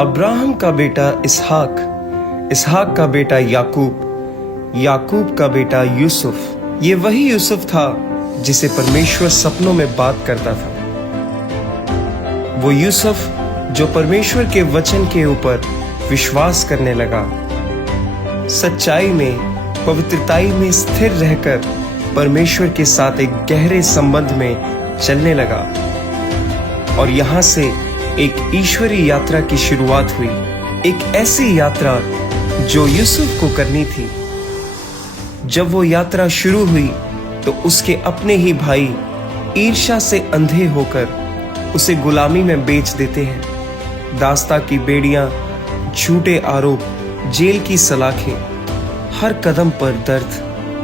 Abraham का बेटा इसहाक, इसहाक का बेटा याकूब, याकूब का बेटा यूसुफ। ये वही यूसुफ था जिसे परमेश्वर सपनों में बात करता था। वो यूसुफ जो परमेश्वर के वचन के ऊपर विश्वास करने लगा, सच्चाई में, पवित्रताई में स्थिर रहकर परमेश्वर के साथ एक गहरे संबंध में चलने लगा। और यहाँ से एक ईश्वरीय यात्रा की शुरुआत हुई, एक ऐसी यात्रा जो यूसुफ को करनी थी। जब वो यात्रा शुरू हुई तो उसके अपने ही भाई ईर्ष्या से अंधे होकर उसे गुलामी में बेच देते हैं। दास्ता की बेड़ियां, झूठे आरोप, जेल की सलाखें, हर कदम पर दर्द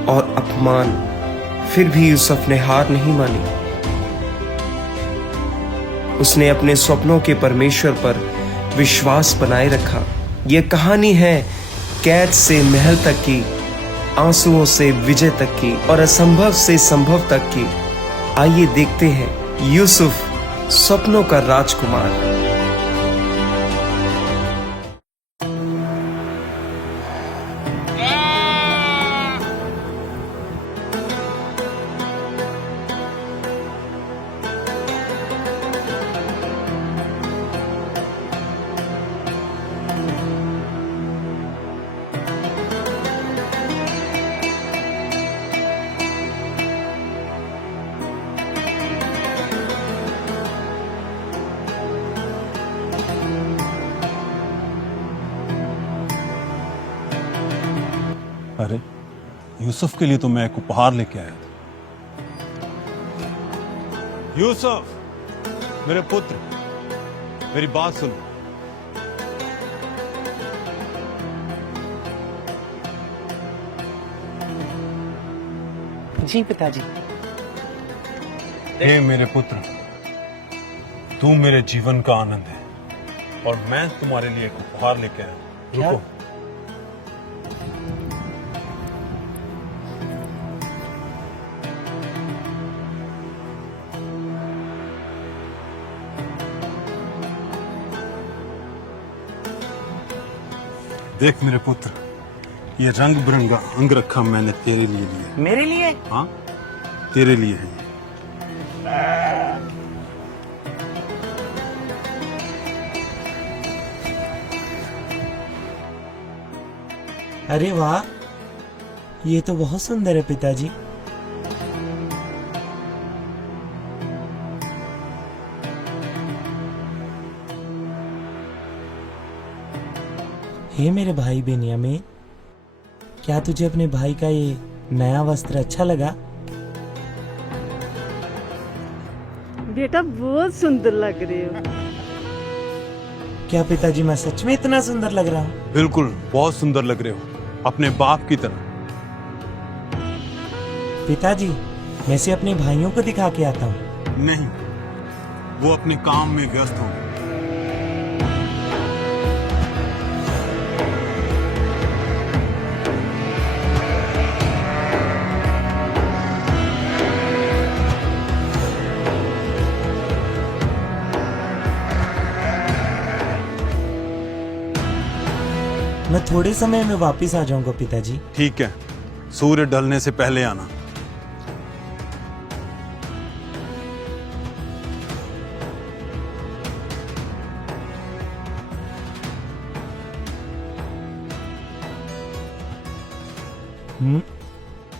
और अपमान। फिर भी यूसुफ ने हार नहीं मानी। उसने अपने स्वप्नों के परमेश्वर पर विश्वास बनाए रखा। यह कहानी है कैद से महल तक की, आंसुओं से विजय तक की और असंभव से संभव तक की। आइए देखते हैं यूसुफ, स्वप्नों का राजकुमार। अरे यूसुफ के लिए तो मैं एक उपहार लेके आया था। यूसुफ, मेरे पुत्र, मेरी बात सुनो। जी पिताजी। हे मेरे पुत्र, तू मेरे जीवन का आनंद है और मैं तुम्हारे लिए एक उपहार लेके आया हूं। क्या? रुको। देख मेरे पुत्र, ये रंग बिरंगा अंगरखा मैंने तेरे लिए लिया है। मेरे लिए? हाँ, तेरे लिए है ये। अरे वाह, ये तो बहुत सुंदर है पिताजी। हे मेरे भाई बेनियामीन, क्या तुझे अपने भाई का ये नया वस्त्र अच्छा लगा? बेटा बहुत सुंदर लग रहे हो। क्या पिताजी मैं सच में इतना सुंदर लग रहा हूँ? बिल्कुल, बहुत सुंदर लग रहे हो, अपने बाप की तरह। पिताजी, मैं इसे अपने भाइयों को दिखा के आता हूँ। नहीं, वो अपने काम में व्यस्त होंगे। मैं थोड़े समय में वापस आ जाऊंगा पिताजी। ठीक है, सूर्य ढलने से पहले आना।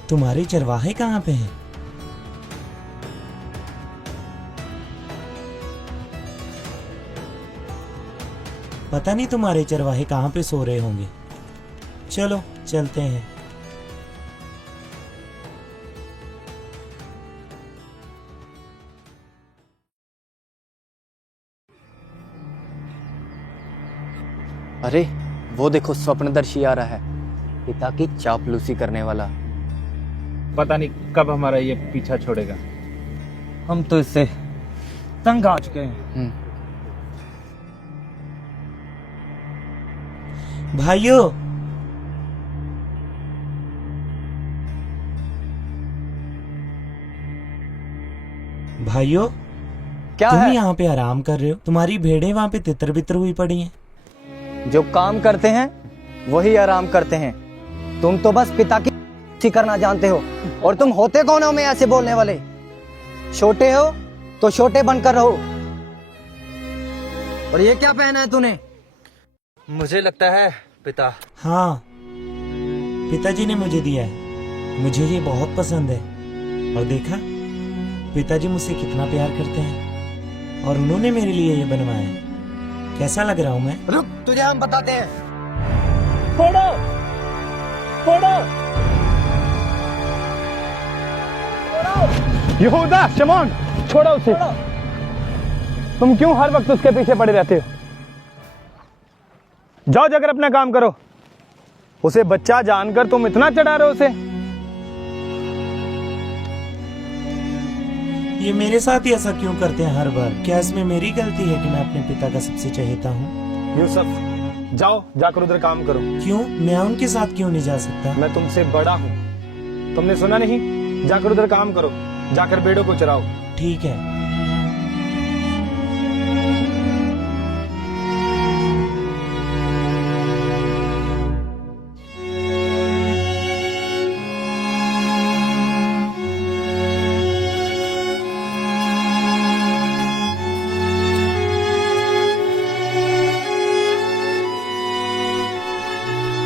तुम्हारे चरवाहे कहाँ पे हैं? पता नहीं तुम्हारे चरवाहे कहाँ पे सो रहे होंगे। चलो चलते हैं। अरे वो देखो, स्वप्नदर्शी आ रहा है, पिता की चापलूसी करने वाला। पता नहीं कब हमारा ये पीछा छोड़ेगा। हम तो इससे तंग आ चुके हैं। भाइयों, भाइयों, क्या तुम है? यहाँ पे आराम कर रहे हो, तुम्हारी भेड़ें वहाँ पे तितर बितर हुई पड़ी हैं। जो काम करते हैं वही आराम करते हैं। तुम तो बस पिता की करना जानते हो, और तुम होते कौन हो मैं ऐसे बोलने वाले? छोटे हो तो छोटे बनकर रहो। और ये क्या पहना है तूने? मुझे लगता है पिता। हाँ, पिताजी ने मुझे दिया है। मुझे ये बहुत पसंद है। और देखा, पिताजी मुझसे कितना प्यार करते हैं, और उन्होंने मेरे लिए ये बनवाया है। कैसा लग रहा हूँ मैं? रुक, तुझे हम बताते हैं। फोड़ो फोड़ो। यहूदा, शमौन, छोड़ो उसे। तुम क्यों हर वक्त उसके पीछे पड़े रहते हो? जाओ जाकर अपना काम करो। उसे बच्चा जानकर तुम इतना चढ़ा रहे हो उसे। ये मेरे साथ ही ऐसा क्यों करते हैं हर बार? क्या इसमें मेरी गलती है कि मैं अपने पिता का सबसे चहेता हूँ? यूसुफ, जाओ जाकर उधर काम करो। क्यों? मैं उनके साथ क्यों नहीं जा सकता? मैं तुमसे बड़ा हूँ, तुमने सुना नहीं? जाकर उधर काम करो, जाकर भेड़ों को चराओ। ठीक है।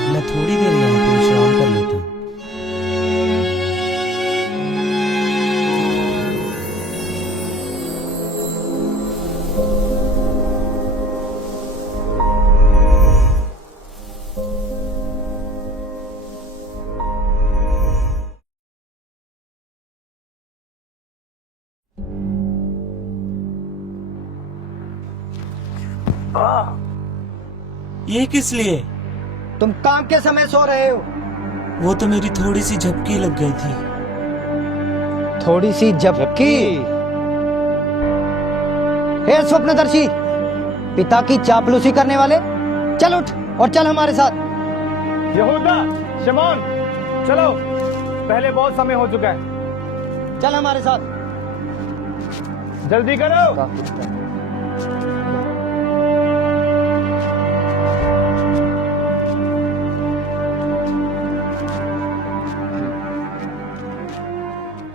मैं थोड़ी देर यहाँ पे विश्राम कर लेता हूँ। ये किस लिए? तुम काम के समय सो रहे हो। वो तो मेरी थोड़ी सी झपकी लग गई थी। थोड़ी सी झपकी? हे स्वप्नदर्शी, पिता की चापलूसी करने वाले, चल उठ और चल हमारे साथ। यहूदा, शमौन, चलो, पहले बहुत समय हो चुका है। चल हमारे साथ। जल्दी करो।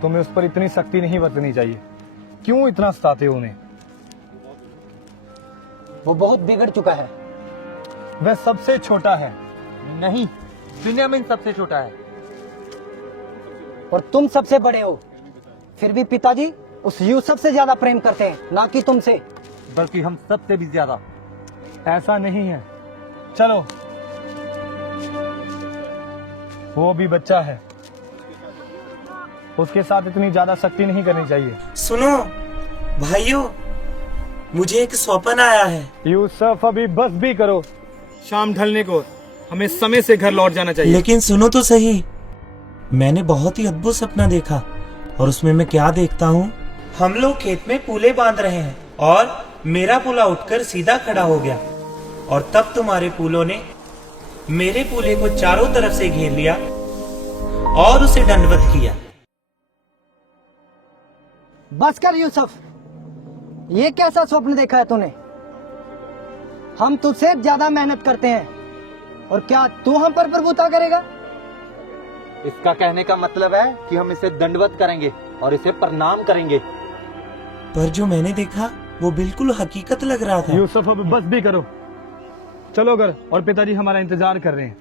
तुम्हें उस पर इतनी सख्ती नहीं बरतनी चाहिए। क्यों इतना सताते हो उन्हें? वो बहुत बिगड़ चुका है। वह सबसे छोटा है। नहीं, बिन्यामीन सबसे छोटा है। और तुम सबसे बड़े हो। फिर भी पिताजी उस यूसुफ से ज्यादा प्रेम करते हैं, ना कि तुमसे। बल्कि हम सबसे भी ज्यादा। ऐसा नहीं है। चलो, वो भी बच्चा है, उसके साथ इतनी ज्यादा सख्ती नहीं करनी चाहिए। सुनो भाइयों, मुझे एक स्वप्न आया है। यूसुफ, अभी बस भी करो। शाम ढलने को हमें समय से घर लौट जाना चाहिए। लेकिन सुनो तो सही, मैंने बहुत ही अद्भुत सपना देखा। और उसमें मैं क्या देखता हूँ? हम लोग खेत में पूले बांध रहे हैं, और मेरा पूला उठकर सीधा खड़ा हो गया। और तब तुम्हारे पूलों ने मेरे पूले को चारों तरफ से घेर लिया और उसे दंडवत किया। बस कर यूसुफ, ये कैसा स्वप्न देखा है तूने? हम तुझसे ज्यादा मेहनत करते हैं, और क्या तू हम पर प्रभुता करेगा? इसका कहने का मतलब है कि हम इसे दंडवत करेंगे और इसे प्रणाम करेंगे। पर जो मैंने देखा वो बिल्कुल हकीकत लग रहा था। यूसुफ, अब बस भी करो। चलो घर, और पिताजी हमारा इंतजार कर रहे हैं।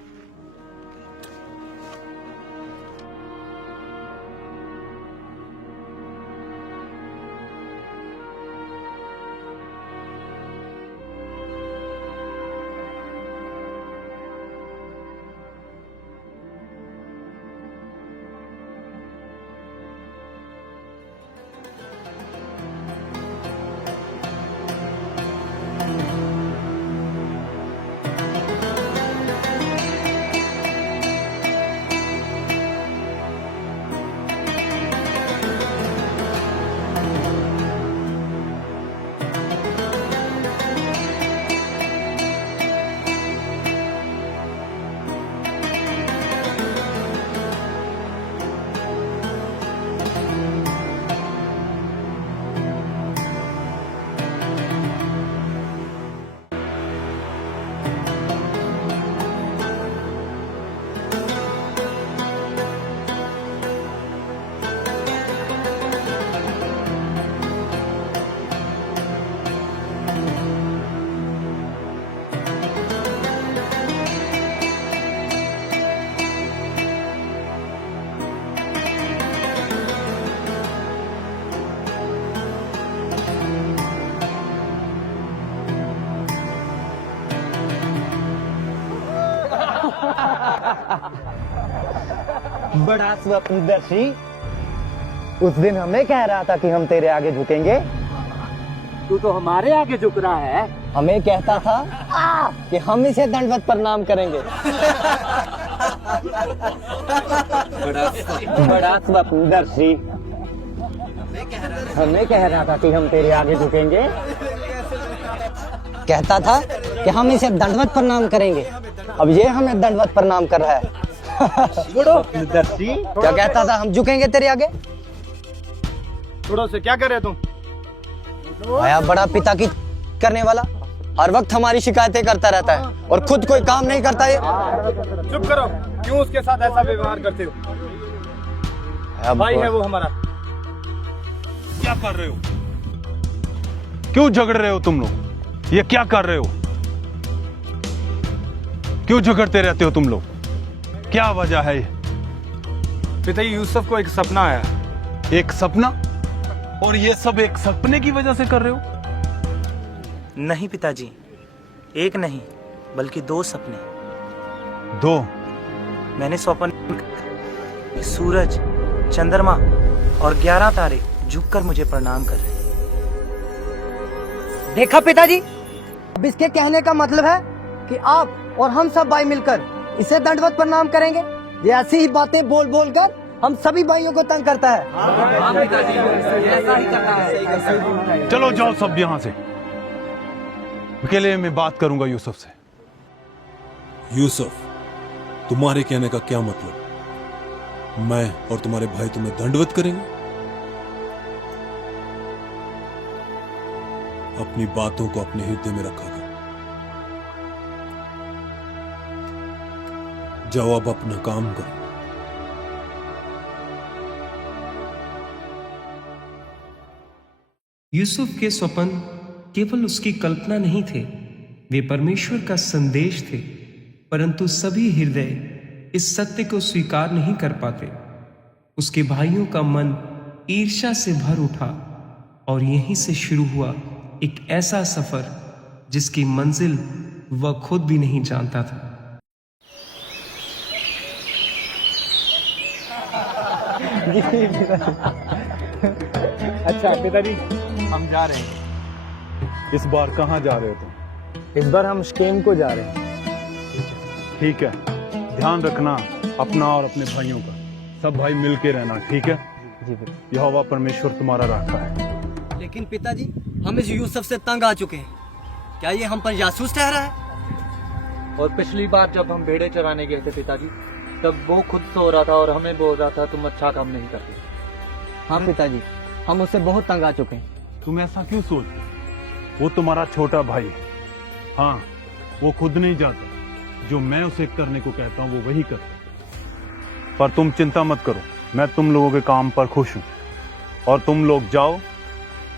बड़ा स्वप्नदर्शी, उस दिन हमें कह रहा था कि हम तेरे आगे झुकेंगे। तू तो हमारे आगे झुक रहा है। हमें कहता था कि हम इसे दंडवत प्रणाम करेंगे। बड़ा स्वप्नदर्शी, हमें कह रहा था कि हम तेरे आगे झुकेंगे। कहता था कि हम इसे दंडवत प्रणाम करेंगे, अब ये हमें दंडवत प्रणाम कर रहा है। स्वप्नदर्शी, क्या कहता था, हम झुकेंगे तेरे आगे। छोड़ो से, क्या कर रहे तुम? आया बड़ा पिता की करने वाला, हर वक्त हमारी शिकायतें करता रहता है और खुद कोई काम नहीं करता है। चुप करो, क्यों उसके साथ ऐसा व्यवहार करते हो? भाई है वो हमारा। क्या कर रहे हो? क्यों झगड़ रहे हो तुम लोग? ये क्या कर रहे हो? क्यों झगड़ते रहते हो तुम लोग? क्या वजह है? पिताजी, यूसुफ को एक सपना आया। एक सपना? और ये सब एक सपने की वजह से कर रहे हो? नहीं पिताजी, एक नहीं बल्कि 2 सपने। 2? मैंने स्वप्न सूरज, चंद्रमा और 11 तारे झुककर मुझे प्रणाम कर रहे हैं। देखा पिताजी, अब इसके कहने का मतलब है कि आप और हम सब भाई मिलकर इसे दंडवत प्रणाम करेंगे। ये ऐसी ही बातें बोल बोल कर हम सभी भाइयों को तंग करता है। चलो जाओ सब यहां से, अकेले में बात करूंगा यूसुफ से। यूसुफ, तुम्हारे कहने का क्या मतलब? मैं और तुम्हारे भाई तुम्हें दंडवत करेंगे? अपनी बातों को अपने हृदय में रखा कर। जाओ अब अपना काम करो। यूसुफ के स्वप्न केवल उसकी कल्पना नहीं थे, वे परमेश्वर का संदेश थे। परंतु सभी हृदय इस सत्य को स्वीकार नहीं कर पाते। उसके भाइयों का मन ईर्ष्या से भर उठा और यहीं से शुरू हुआ एक ऐसा सफर जिसकी मंजिल वह खुद भी नहीं जानता था। अच्छा पिताजी, हम जा रहे हैं। इस बार कहां जा रहे हो तुम? इस बार हम शकेम को जा रहे हैं। ठीक है, ध्यान रखना अपना और अपने भाइयों का। सब भाई मिलके रहना, ठीक है? यहोवा परमेश्वर तुम्हारा राखा है। लेकिन पिताजी, हम इस यूसुफ से तंग आ चुके हैं। क्या ये हम पर जासूस ठहरा है? और पिछली बार जब हम भेड़े चराने गए थे पिताजी, तब वो खुद सो रहा था और हमें बोल रहा था तुम अच्छा काम नहीं करते। हाँ पिताजी, हम उससे बहुत तंग आ चुके हैं। तुम ऐसा क्यों सोचते? वो तुम्हारा छोटा भाई है। हाँ, वो खुद नहीं जाता, जो मैं उसे करने को कहता हूँ वो वही करता। पर तुम चिंता मत करो, मैं तुम लोगों के काम पर खुश हूँ। और तुम लोग जाओ,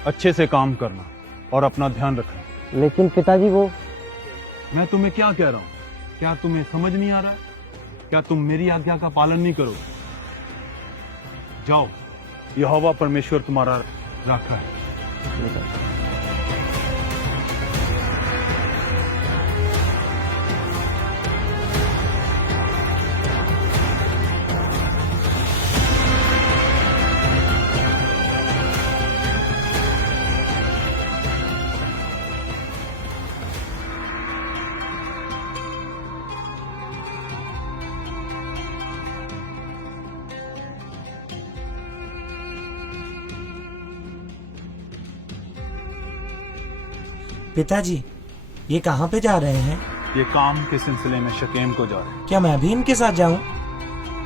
अच्छे से काम करना और अपना ध्यान रखना। लेकिन पिताजी वो, मैं तुम्हें क्या कह रहा हूँ? क्या तुम्हें समझ नहीं आ रहा है? क्या तुम मेरी आज्ञा का पालन नहीं करोगे? जाओ, यहोवा परमेश्वर तुम्हारा राखा है। पिताजी, ये कहाँ पे जा रहे हैं? ये काम के सिलसिले में शकेम को जा रहे हैं। क्या मैं भी इनके साथ जाऊं?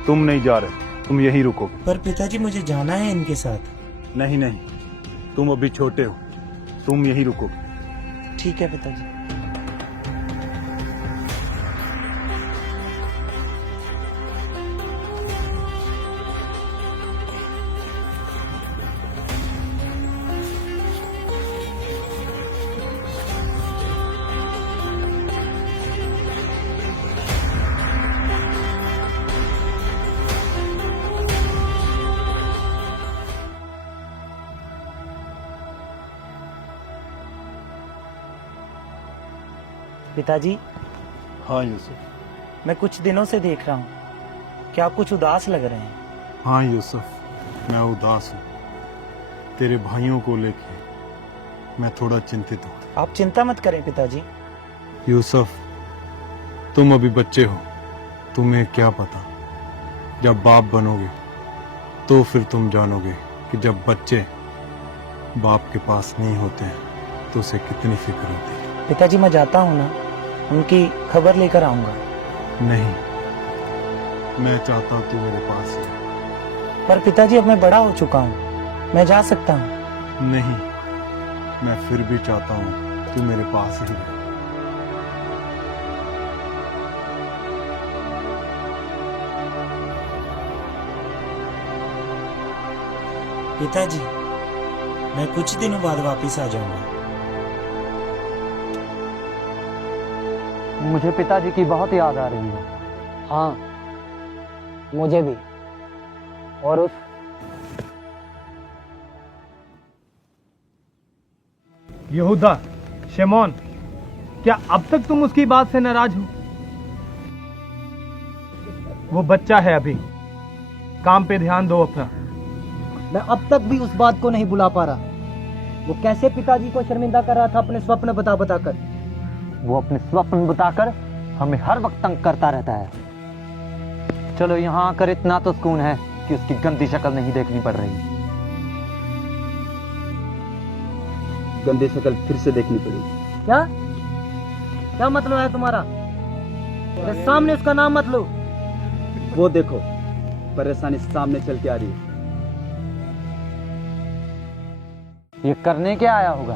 तुम नहीं जा रहे, तुम यहीं रुकोगे। पर पिताजी, मुझे जाना है इनके साथ। नहीं नहीं, तुम अभी छोटे हो, तुम यहीं रुकोगे। ठीक है पिताजी। पिताजी, हाँ यूसुफ, मैं कुछ दिनों से देख रहा हूँ क्या आप कुछ उदास लग रहे हैं? हाँ यूसुफ, मैं उदास हूँ। तेरे भाइयों को लेके मैं थोड़ा चिंतित हूँ। आप चिंता मत करें पिताजी। यूसुफ, तुम अभी बच्चे हो, तुम्हें क्या पता। जब बाप बनोगे तो फिर तुम जानोगे कि जब बच्चे बाप के पास नहीं होते हैं तो उसे कितनी फिक्र होती है। पिताजी मैं जाता हूँ ना, उनकी खबर लेकर आऊंगा। नहीं, मैं चाहता हूँ तू मेरे पास रहे। पर पिताजी अब मैं बड़ा हो चुका हूँ, मैं जा सकता हूँ। नहीं, मैं फिर भी चाहता हूँ तू मेरे पास ही रहे। पिताजी मैं कुछ दिनों बाद वापस आ जाऊंगा। मुझे पिताजी की बहुत याद आ रही है। हाँ, मुझे भी। और उस यहूदा, शिमोन, क्या अब तक तुम उसकी बात से नाराज हो? वो बच्चा है अभी, काम पे ध्यान दो अपना। मैं अब तक भी उस बात को नहीं भुला पा रहा। वो कैसे पिताजी को शर्मिंदा कर रहा था अपने स्वप्न बता कर। वो अपने स्वप्न बताकर हमें हर वक्त तंग करता रहता है। चलो यहाँ आकर इतना तो सुकून है कि उसकी गंदी शक्ल नहीं देखनी पड़ रही। गंदी शक्ल फिर से देखनी पड़ेगी। क्या क्या मतलब है तुम्हारा? मेरे सामने उसका नाम मत लो। वो देखो, परेशानी सामने चल के आ रही है। ये करने क्या आया होगा?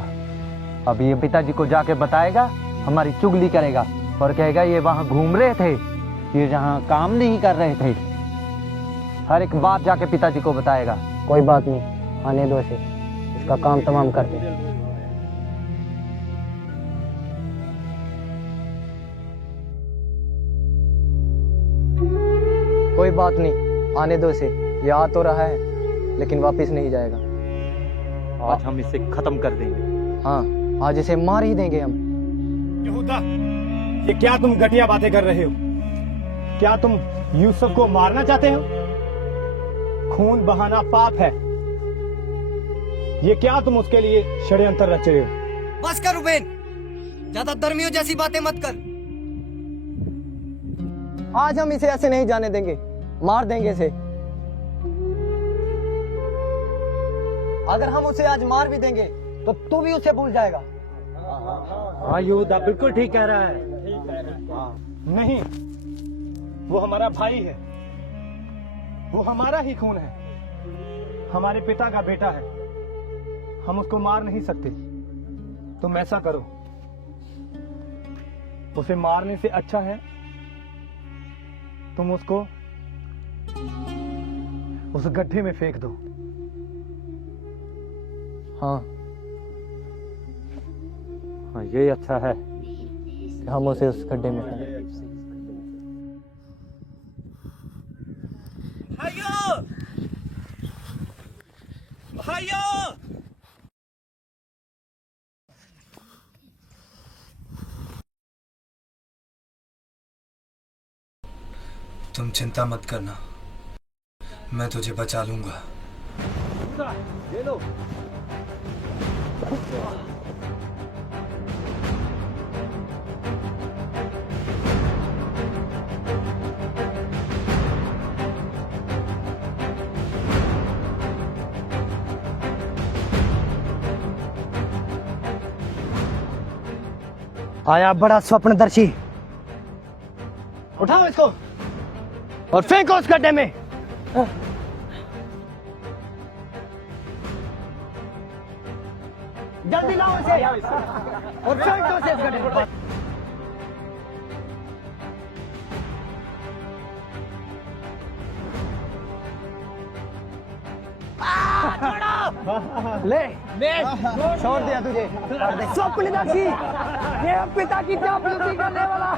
अब ये पिताजी को जाके बताएगा, हमारी चुगली करेगा और कहेगा ये वहां घूम रहे थे, ये जहां काम नहीं कर रहे थे। हर एक बात जाके पिताजी को बताएगा। कोई बात नहीं, आने दो इसे, इसका काम तमाम कर दे। कोई बात नहीं, आने दो इसे। ये आ तो रहा है लेकिन वापस नहीं जाएगा। आज हम इसे खत्म कर देंगे। हाँ, आज इसे मार ही देंगे हम। यहूदा, ये क्या तुम घटिया बातें कर रहे हो? क्या तुम यूसुफ को मारना चाहते हो? खून बहाना पाप है। ये क्या तुम उसके लिए षड्यंत्र रच रहे हो? बस कर रुबेन, ज्यादा धर्मियों जैसी बातें मत कर। आज हम इसे ऐसे नहीं जाने देंगे, मार देंगे इसे। अगर हम उसे आज मार भी देंगे तो तू भी उसे भूल जाएगा। हाँ यहूदा, बिल्कुल ठीक कह रहा है। नहीं, वो हमारा भाई है, वो हमारा ही खून है, हमारे पिता का बेटा है। हम उसको मार नहीं सकते। तुम ऐसा करो, उसे मारने से अच्छा है तुम उसको उस गड्ढे में फेंक दो। हाँ, हाँ, ये अच्छा है। हम उसे उस गड्ढे में फेंक। तुम चिंता मत करना, मैं तुझे बचा लूंगा। ये लो। आया बड़ा स्वप्नदर्शी। उठाओ इसको और फेंको उस गड्ढे में। जल्दी लाओ इसे और फेंको उसे इस गड्ढे में। ले छोड़ दिया तुझे। स्वप्नदर्शी, ये पिता की चापलूसी करने वाला।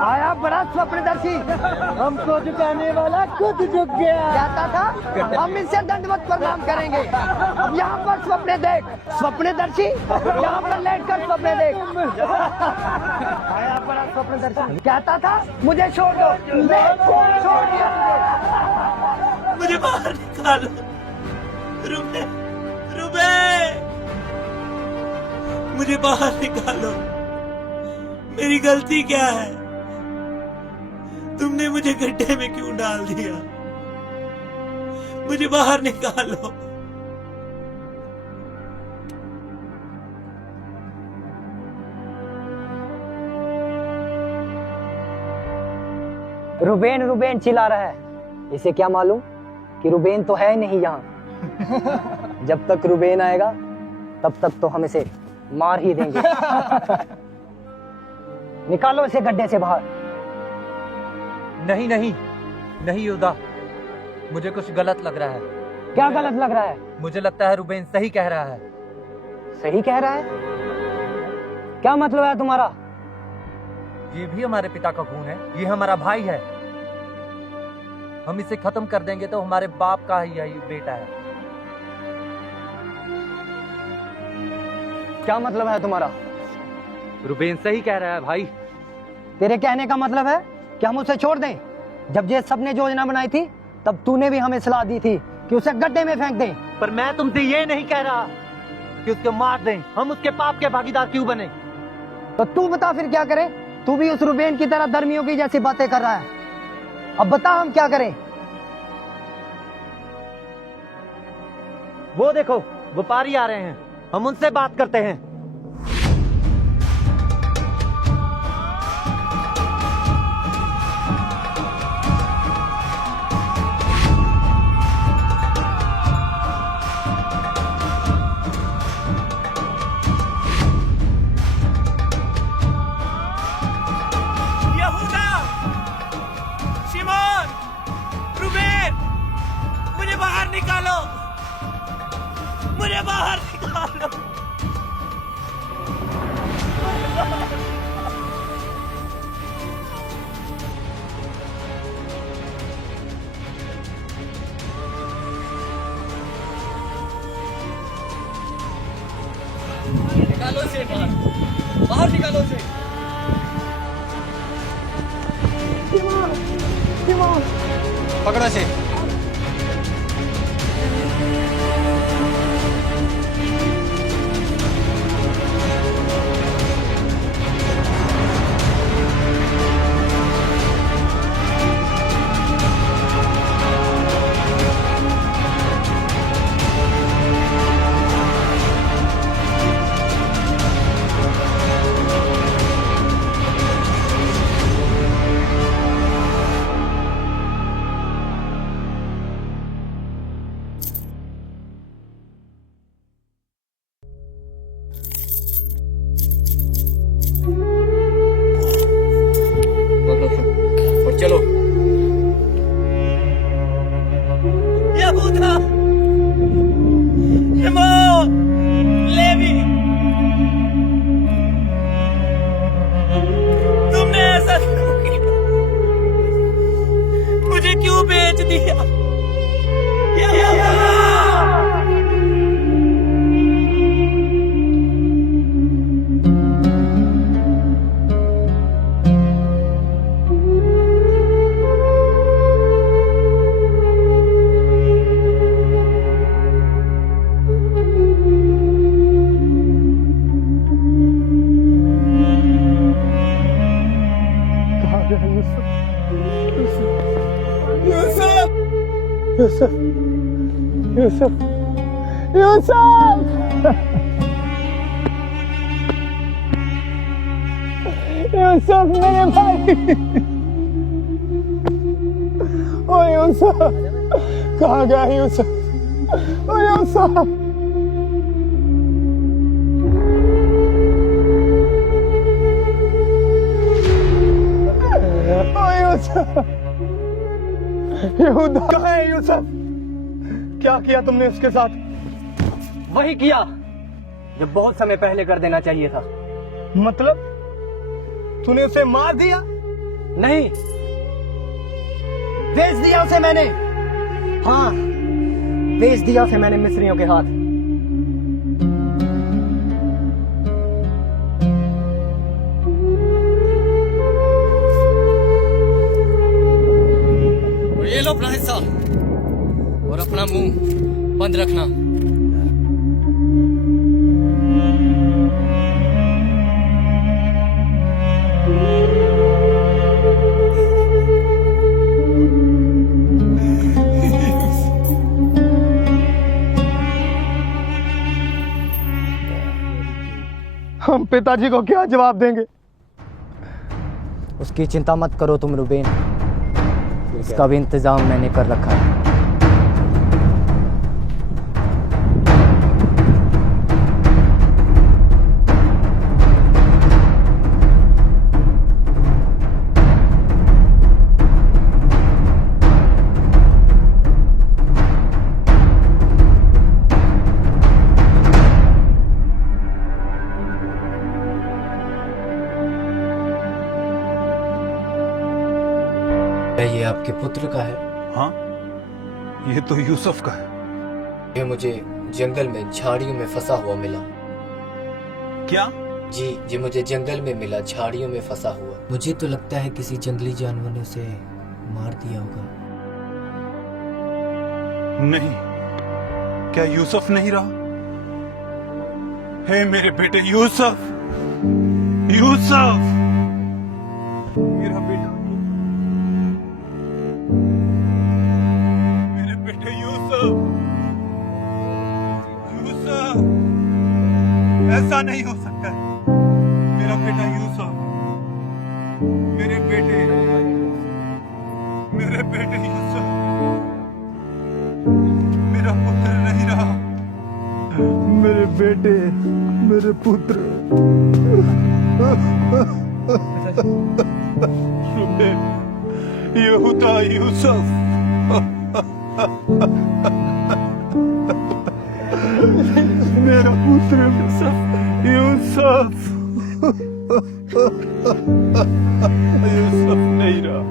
आया बड़ा स्वप्नदर्शी, हमको झुकाने वाला खुद झुक गया। कहता था हम इसे दंडवत प्रणाम करेंगे। अब यहाँ पर स्वप्न देख, स्वप्नदर्शी यहाँ पर लेटकर स्वप्न देख। आया बड़ा स्वप्नदर्शी, कहता था मुझे छोड़ दो, छोड़ दिया तुझे। मुझे बाहर निकालो, रुबे, रुबे, मुझे बाहर निकालो। मेरी गलती क्या है? तुमने मुझे गड्ढे में क्यों डाल दिया? मुझे बाहर निकालो। रुबेन रुबेन चिल्ला रहा है, इसे क्या मालूम कि रुबेन तो है नहीं यहाँ। जब तक रुबेन आएगा तब तक तो हम इसे मार ही देंगे। निकालो इसे गड्ढे से बाहर। नहीं नहीं नहीं योदा, मुझे कुछ गलत लग रहा है। क्या गलत लग रहा है? मुझे लगता है रुबेन सही कह रहा है। सही कह रहा है? क्या मतलब है तुम्हारा? ये भी हमारे पिता का खून है, ये हमारा भाई है। हम इसे खत्म कर देंगे तो हमारे बाप का ही यही बेटा है। क्या मतलब है तुम्हारा? रुबेन सही कह रहा है भाई। तेरे कहने का मतलब है कि हम उसे छोड़ दें? जब ये सबने योजना बनाई थी तब तूने भी हमें सलाह दी थी कि उसे गड्ढे में फेंक दें। पर मैं तुमसे ये नहीं कह रहा कि उसको मार दें। हम उसके पाप के भागीदार क्यों बने? तो तू बता फिर क्या करें? तू भी उस रुबेन की तरह धर्मियों की जैसी बातें कर रहा है। अब बता हम क्या करें? वो देखो व्यापारी आ रहे हैं, हम उनसे बात करते हैं। यहूदा, शिमोन, रुबेन, मुझे बाहर निकालो, मुझे बाहर निकालो। निकालो इसे बाहर, बाहर निकालो इसे। पकड़ो इसे। और चलो। यहूदा, शिमोन, लेवी, तुमने ऐसा क्यों किया? मुझे क्यों बेच दिया? यहूदा! यूसुफ, यूसुफ, यूसुफ, यूसुफ मेरे भाई। ओ यूसुफ, कहाँ गया यूसुफ? ओ यूसुफ, ओ यूसुफ, यहूदा कहाँ है यूसुफ? क्या किया तुमने उसके साथ? वही किया जो बहुत समय पहले कर देना चाहिए था। मतलब तूने उसे मार दिया? नहीं, बेच दिया उसे मैंने। हाँ, बेच दिया उसे मैंने मिस्रियों के हाथ। और ये लो अपना हिस्सा और अपना मुंह बंद रखना। हम पिताजी को क्या जवाब देंगे? उसकी चिंता मत करो तुम रुबेन, इसका भी इंतजाम मैंने कर रखा है। ये आपके पुत्र का है? हाँ, ये तो यूसुफ का है। ये मुझे जंगल में झाड़ियों में फंसा हुआ मिला। क्या? जी, ये मुझे जंगल में मिला, झाड़ियों में फंसा हुआ। मुझे तो लगता है किसी जंगली जानवर ने उसे मार दिया होगा। नहीं, क्या यूसुफ नहीं रहा? हे मेरे बेटे यूसुफ, यूसुफ, मेरा बेटा, मेरे बेटे यूसुफ, यूसुफ, ऐसा नहीं हो सकता है। मेरा बेटा यूसुफ, मेरे बेटे यूसुफ, मेरा पुत्र नहीं रहा। मेरे बेटे, मेरे पुत्र। यहूदा यूसुफ, मेरा पुत्र यूसुफ, यूसुफ नहीं रहा।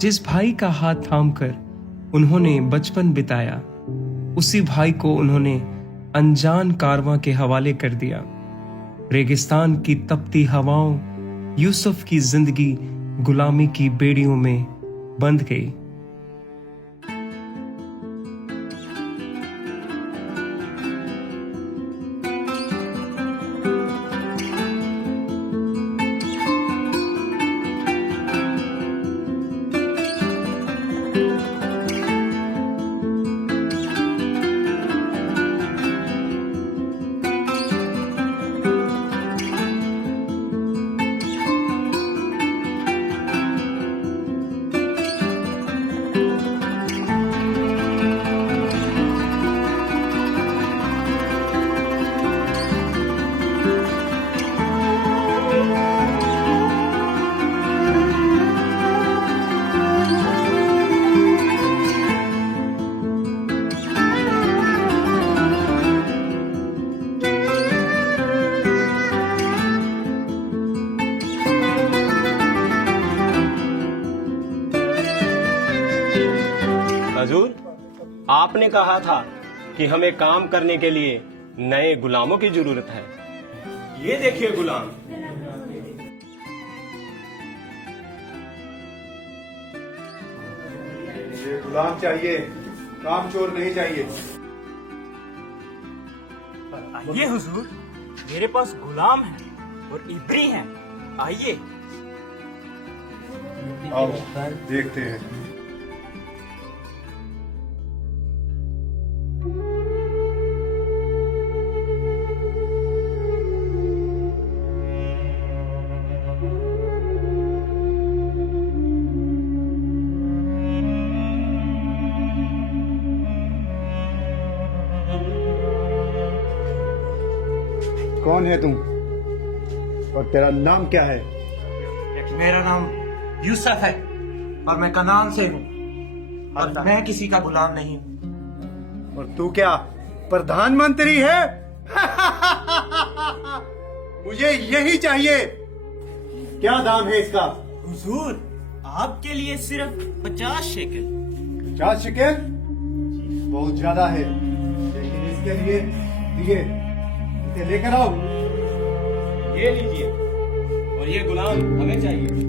जिस भाई का हाथ थामकर उन्होंने बचपन बिताया, उसी भाई को उन्होंने अनजान कारवां के हवाले कर दिया। रेगिस्तान की तपती हवाओं यूसुफ की जिंदगी गुलामी की बेड़ियों में बंध गई। हजूर, आपने कहा था कि हमें काम करने के लिए नए गुलामों की जरूरत है। ये देखिए गुलाम। ये गुलाम चाहिए, काम चोर नहीं चाहिए। आइए हुजूर, मेरे पास गुलाम है और इब्री हैं। आइए। आओ देखते हैं। कौन है तुम और तेरा नाम क्या है? मेरा नाम यूसुफ है और मैं कनान से हूँ और मैं किसी का गुलाम नहीं हूँ। और तू क्या प्रधानमंत्री है? मुझे यही चाहिए। क्या दाम है इसका? हुजूर, आपके लिए सिर्फ 50 शेकल। 50 शेकल बहुत ज्यादा है, लेकिन इसके लिए दिए इसे लेकर आओ। ये लीजिए, और ये गुलाम हमें चाहिए।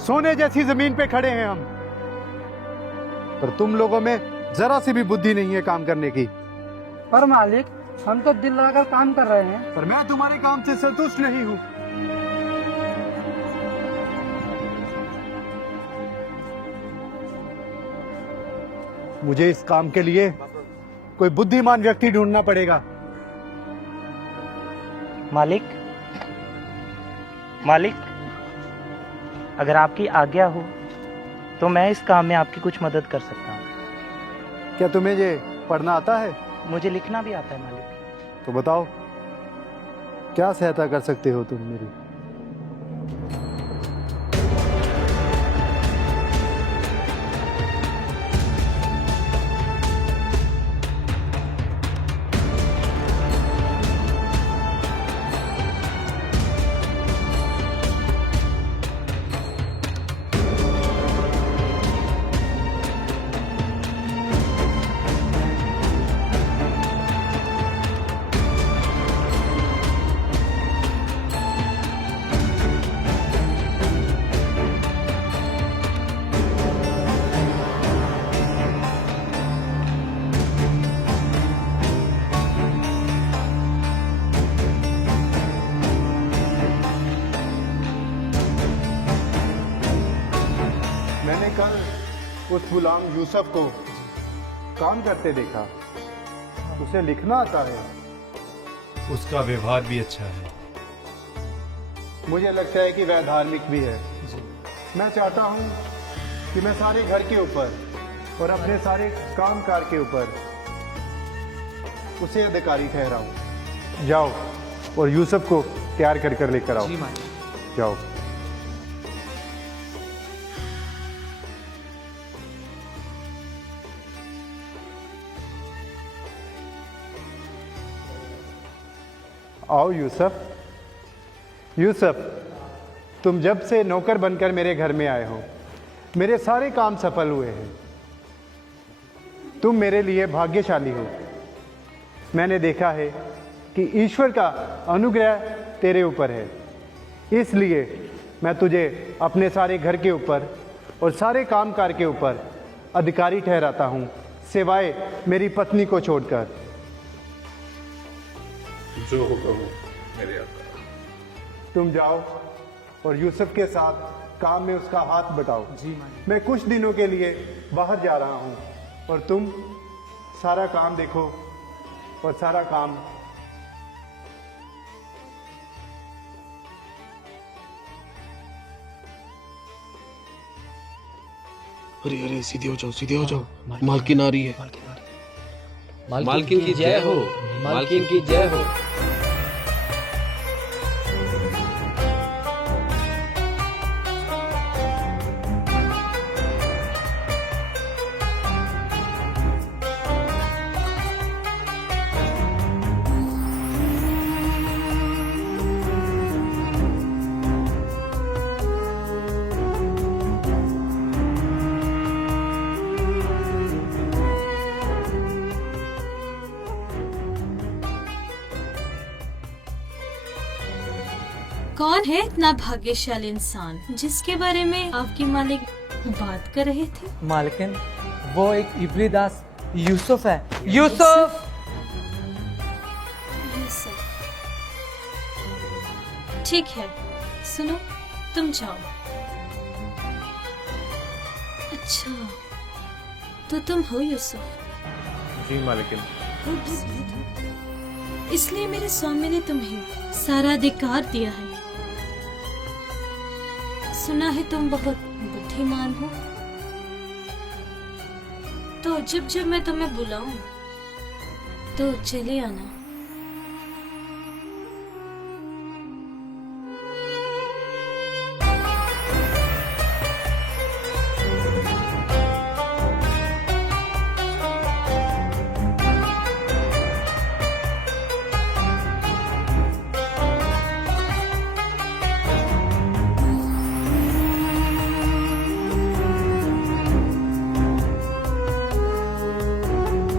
सोने जैसी जमीन पे खड़े हैं हम, पर तुम लोगों में जरा सी भी बुद्धि नहीं है काम करने की। पर मालिक, हम तो दिल लगाकर काम कर रहे हैं। पर मैं तुम्हारे काम से संतुष्ट नहीं हूं। मुझे इस काम के लिए कोई बुद्धिमान व्यक्ति ढूंढना पड़ेगा। मालिक, अगर आपकी आज्ञा हो तो मैं इस काम में आपकी कुछ मदद कर सकता हूँ। क्या तुम्हें ये पढ़ना आता है? मुझे लिखना भी आता है मालिक। तो बताओ, क्या सहायता कर सकते हो तुम मेरी? मैंने कल उस गुलाम यूसुफ को काम करते देखा। उसे लिखना आता है। उसका व्यवहार भी अच्छा है। मुझे लगता है कि वह धार्मिक भी है। मैं चाहता हूं कि मैं सारे घर के ऊपर और अपने सारे कामकाज के ऊपर उसे अधिकारी ठहराऊं। जाओ और यूसुफ को तैयार कर लेकर आओ। जाओ। आओ यूसुफ, तुम जब से नौकर बनकर मेरे घर में आए हो, मेरे सारे काम सफल हुए हैं। तुम मेरे लिए भाग्यशाली हो। मैंने देखा है कि ईश्वर का अनुग्रह तेरे ऊपर है, इसलिए मैं तुझे अपने सारे घर के ऊपर और सारे कामकाज के ऊपर अधिकारी ठहराता हूँ, सिवाय मेरी पत्नी को छोड़कर। जो हुक्म हो मेरे आका। तुम जाओ और यूसुफ के साथ काम में उसका हाथ बटाओ। मैं कुछ दिनों के लिए बाहर जा रहा हूँ और तुम सारा काम देखो और सारा काम अरे अरे सीधे हो जाओ मालकिन आ रही है। मालकिन की जय हो, मालकिन की जय हो। कौन है इतना भाग्यशाली इंसान जिसके बारे में आपके मालिक बात कर रहे थे? मालकिन, वो एक इब्री दास यूसुफ है। यूसुफ! ठीक है, सुनो, तुम जाओ। अच्छा, तो तुम हो यूसुफ? जी मालकिन। इसलिए मेरे स्वामी ने तुम्हें सारा अधिकार दिया है। सुना है तुम बहुत बुद्धिमान हो, तो जब जब मैं तुम्हें बुलाऊं तो चले आना।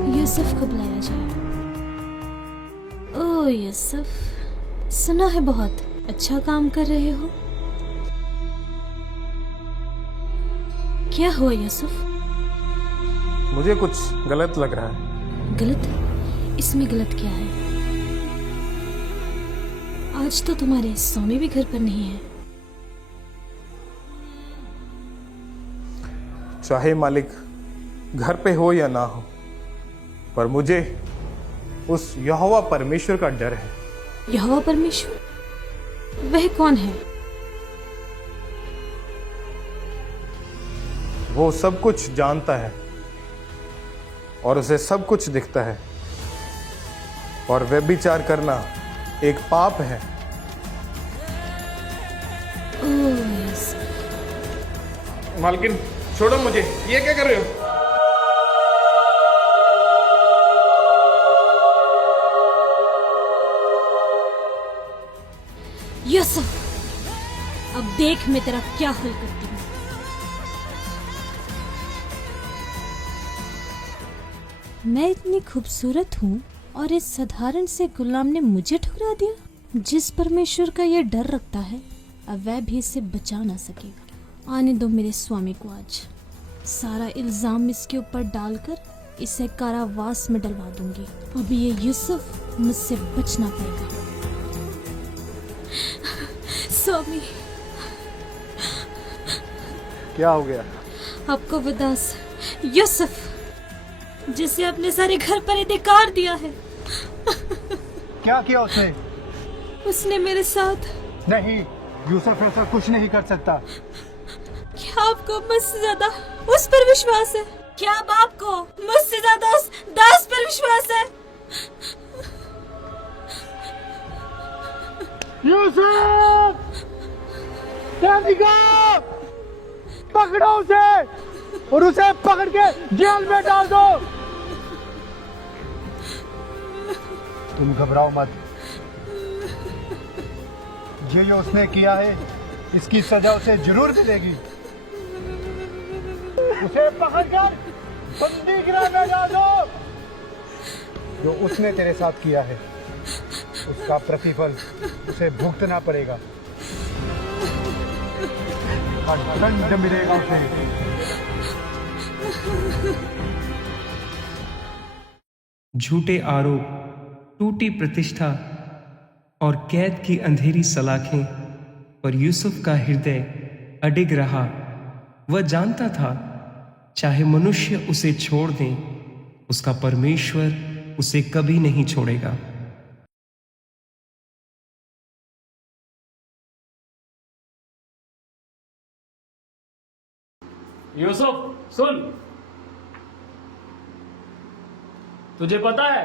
यूसुफ को बुलाया जाए। ओह यूसुफ, सुना है बहुत अच्छा काम कर रहे हो। क्या हुआ यूसुफ? मुझे कुछ गलत लग रहा है। गलत? इसमें गलत क्या है? आज तो तुम्हारे स्वामी भी घर पर नहीं है। चाहे मालिक घर पे हो या ना हो, पर मुझे उस यहोवा परमेश्वर का डर है। यहोवा परमेश्वर? वह कौन है? वो सब कुछ जानता है और उसे सब कुछ दिखता है, और व्यभिचार करना एक पाप है। मालकिन छोड़ो मुझे, ये क्या कर रहे हो? यूसुफ, अब देख मैं तेरा क्या हल करती हूँ। मैं इतनी खूबसूरत हूँ और इस साधारण से गुलाम ने मुझे ठुकरा दिया। जिस परमेश्वर का ये डर रखता है, अब वह भी इसे बचा ना सकेगा। आने दो मेरे स्वामी को आज। सारा इल्जाम इसके ऊपर डालकर इसे कारावास में डलवा दूंगी। अब ये यूसुफ मुझसे बचना पाएगा। स्वामी, क्या हो गया? आपको वो दास यूसुफ, जिसे अपने सारे घर पर अधिकार दिया है। क्या किया उसने? उसने मेरे साथ। नहीं, यूसुफ ऐसा कुछ नहीं कर सकता। क्या आपको मुझसे ज्यादा उस पर विश्वास है? क्या अब आपको मुझसे ज्यादा उस दास पर विश्वास है? यूसुफ! पकड़ो उसे और उसे पकड़ के जेल में डाल दो। तुम घबराओ मत। जो उसने किया है, इसकी सजा उसे जरूर मिलेगी। उसे पकड़कर बंदी गृह में डाल दो। जो उसने तेरे साथ किया है, उसका प्रतिफल उसे भुगतना पड़ेगा। दंड मिलेगा उसे। झूठे आरोप, टूटी प्रतिष्ठा और कैद की अंधेरी सलाखें पर यूसुफ का हृदय अडिग रहा। वह जानता था, चाहे मनुष्य उसे छोड़ दें, उसका परमेश्वर उसे कभी नहीं छोड़ेगा। यूसुफ सुन, तुझे पता है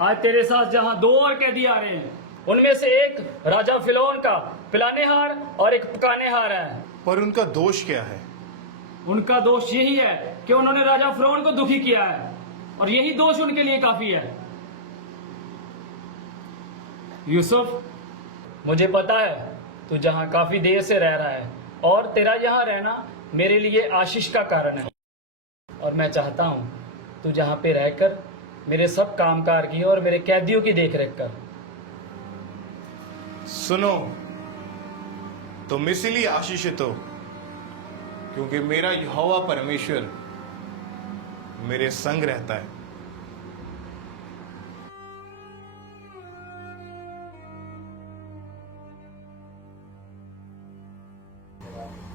आज तेरे साथ जहां दो और कैदी आ रहे हैं, उनमें से एक राजा फिरौन का पिलानेहार और एक पकानेहार है। पर उनका दोष क्या है? उनका दोष यही है कि उन्होंने राजा फिरौन को दुखी किया है, और यही दोष उनके लिए काफी है। यूसुफ, मुझे पता है तू जहां काफी देर से रह रहा है, और तेरा यहां रहना मेरे लिए आशीष का कारण है, और मैं चाहता हूं तू जहां पे रहकर मेरे सब कामकाज की और मेरे कैदियों की देखरेख कर। सुनो, तुम इसीलिए आशीषित हो क्योंकि मेरा यहोवा परमेश्वर मेरे संग रहता है।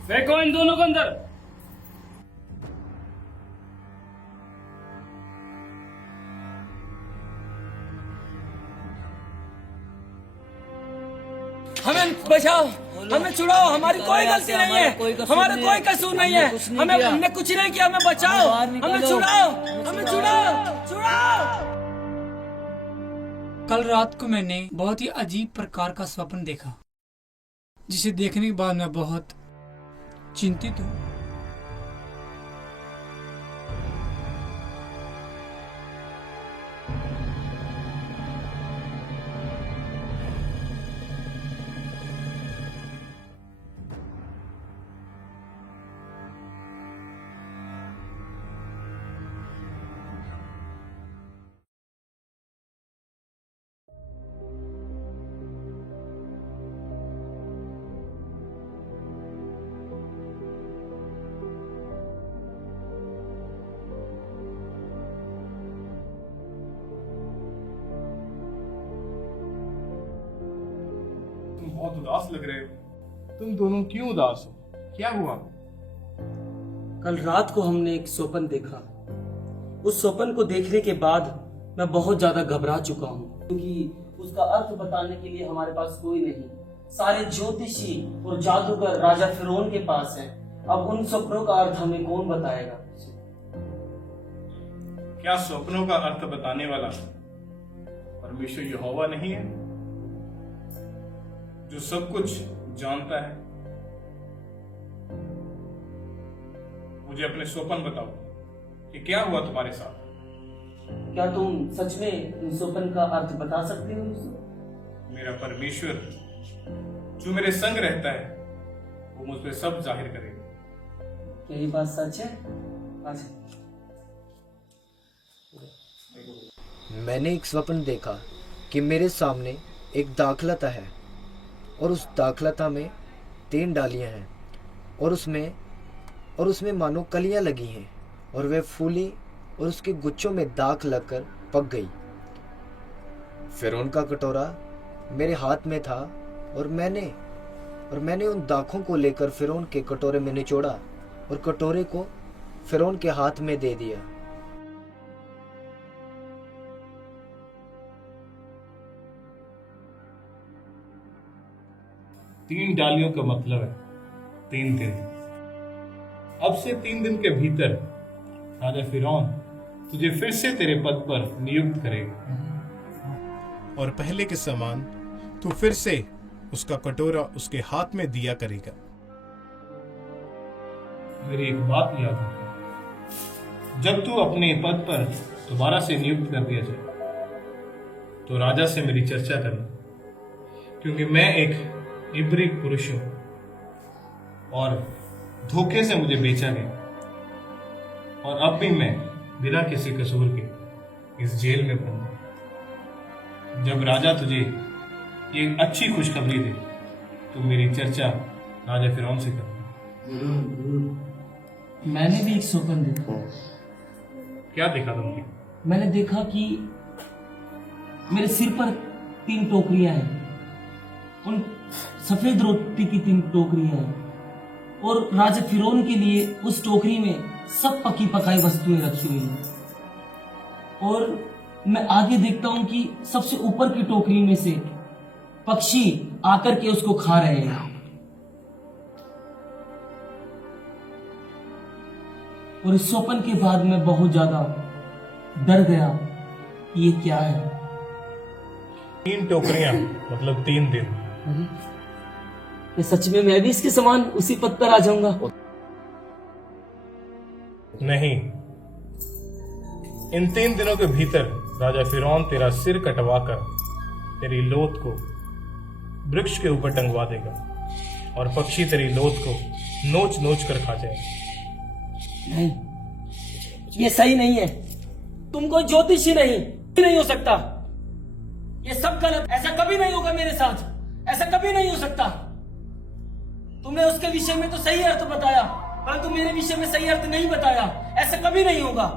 फेंको इन दोनों को अंदर। हमें बचाओ, हमें छुड़ाओ, हमारी कोई गलती नहीं है, हमारा कोई कसूर नहीं है, हमने कुछ नहीं किया, हमें बचाओ, हमें छुड़ाओ, हमें छुड़ाओ। कल रात को मैंने बहुत ही अजीब प्रकार का स्वप्न देखा, जिसे देखने के बाद मैं बहुत चिंतित हूँ। बहुत उदास लग रहे हो। तुम दोनों क्यों उदास हो? क्या हुआ? कल रात को हमने एक स्वप्न देखा। उस स्वप्न को देखने के बाद मैं बहुत ज्यादा घबरा चुका हूँ, क्योंकि उसका अर्थ बताने के लिए हमारे पास कोई नहीं। सारे ज्योतिषी और जादूगर राजा फिरौन के पास हैं। अब उन स्वप्नों का अर्थ हमें कौन बताएगा? क्या स्वप्नों का अर्थ बताने वाला परमेश्वर यहोवा नहीं है, जो सब कुछ जानता है? मुझे अपने स्वप्न बताओ कि क्या हुआ तुम्हारे साथ। क्या तुम सच में उन स्वप्न का अर्थ बता सकते हो? मेरा परमेश्वर जो मेरे संग रहता है वो मुझ पे सब जाहिर करेगा। यही बात सच है? अच्छा। मैंने एक स्वप्न देखा कि मेरे सामने एक दाखलता है, और उस दाखलता में 3 डालियां हैं, और उसमें मानो कलियां लगी हैं, और वह फूली और उसके गुच्छों में दाख लगकर पक गई। फिरौन का कटोरा मेरे हाथ में था, और मैंने उन दाखों को लेकर फिरौन के कटोरे में निचोड़ा और कटोरे को फिरौन के हाथ में दे दिया। तीन डालियों का मतलब है 3 दिन। अब से 3 दिन के भीतर राजा फिरौन तुझे फिर से तेरे पद पर नियुक्त करेगा, और पहले के समान तू फिर से उसका कटोरा उसके हाथ में दिया करेगा। मेरी एक बात याद रखना, जब तू अपने पद पर दोबारा से नियुक्त कर दिया जाए तो राजा से मेरी चर्चा करना, क्योंकि मैं एक इब्री पुरुष हूं और धोखे से मुझे बेचा गया, और अब भी मैं बिना किसी कसूर के इस जेल में बंद हूं। जब राजा तुझे ये अच्छी खुशखबरी दे तो मेरी चर्चा राजा फिरौन से करना। मैंने भी एक स्वप्न देखा। क्या देखा तुमने? मैंने देखा कि मेरे सिर पर 3 टोकरियां हैं, उन सफेद रोटी की 3 टोकरियां हैं, और राजा फिरौन के लिए उस टोकरी में सब पकी पकाई वस्तुएं रखी हुई हैं। और मैं आगे देखता हूँ कि सबसे ऊपर की टोकरी में से पक्षी आकर के उसको खा रहे हैं। और इस स्वप्न के बाद मैं बहुत ज्यादा डर गया। ये क्या है? 3 टोकरियां मतलब 3 दिन। ये सच में मैं भी इसके समान उसी पद पर आ जाऊंगा? नहीं, इन 3 दिनों के भीतर राजा फिरौन तेरा सिर कटवाकर तेरी लोथ को वृक्ष के ऊपर टंगवा देगा और पक्षी तेरी लोथ को नोच नोच कर खा जाएगा। नहीं, ये सही नहीं है। तुम कोई ज्योतिषी नहीं हो सकता। ये सब गलत। ऐसा कभी नहीं होगा मेरे साथ। ऐसा कभी नहीं हो सकता। तुमने उसके विषय में तो सही अर्थ बताया, परंतु मेरे विषय में सही अर्थ नहीं बताया। ऐसा कभी नहीं होगा।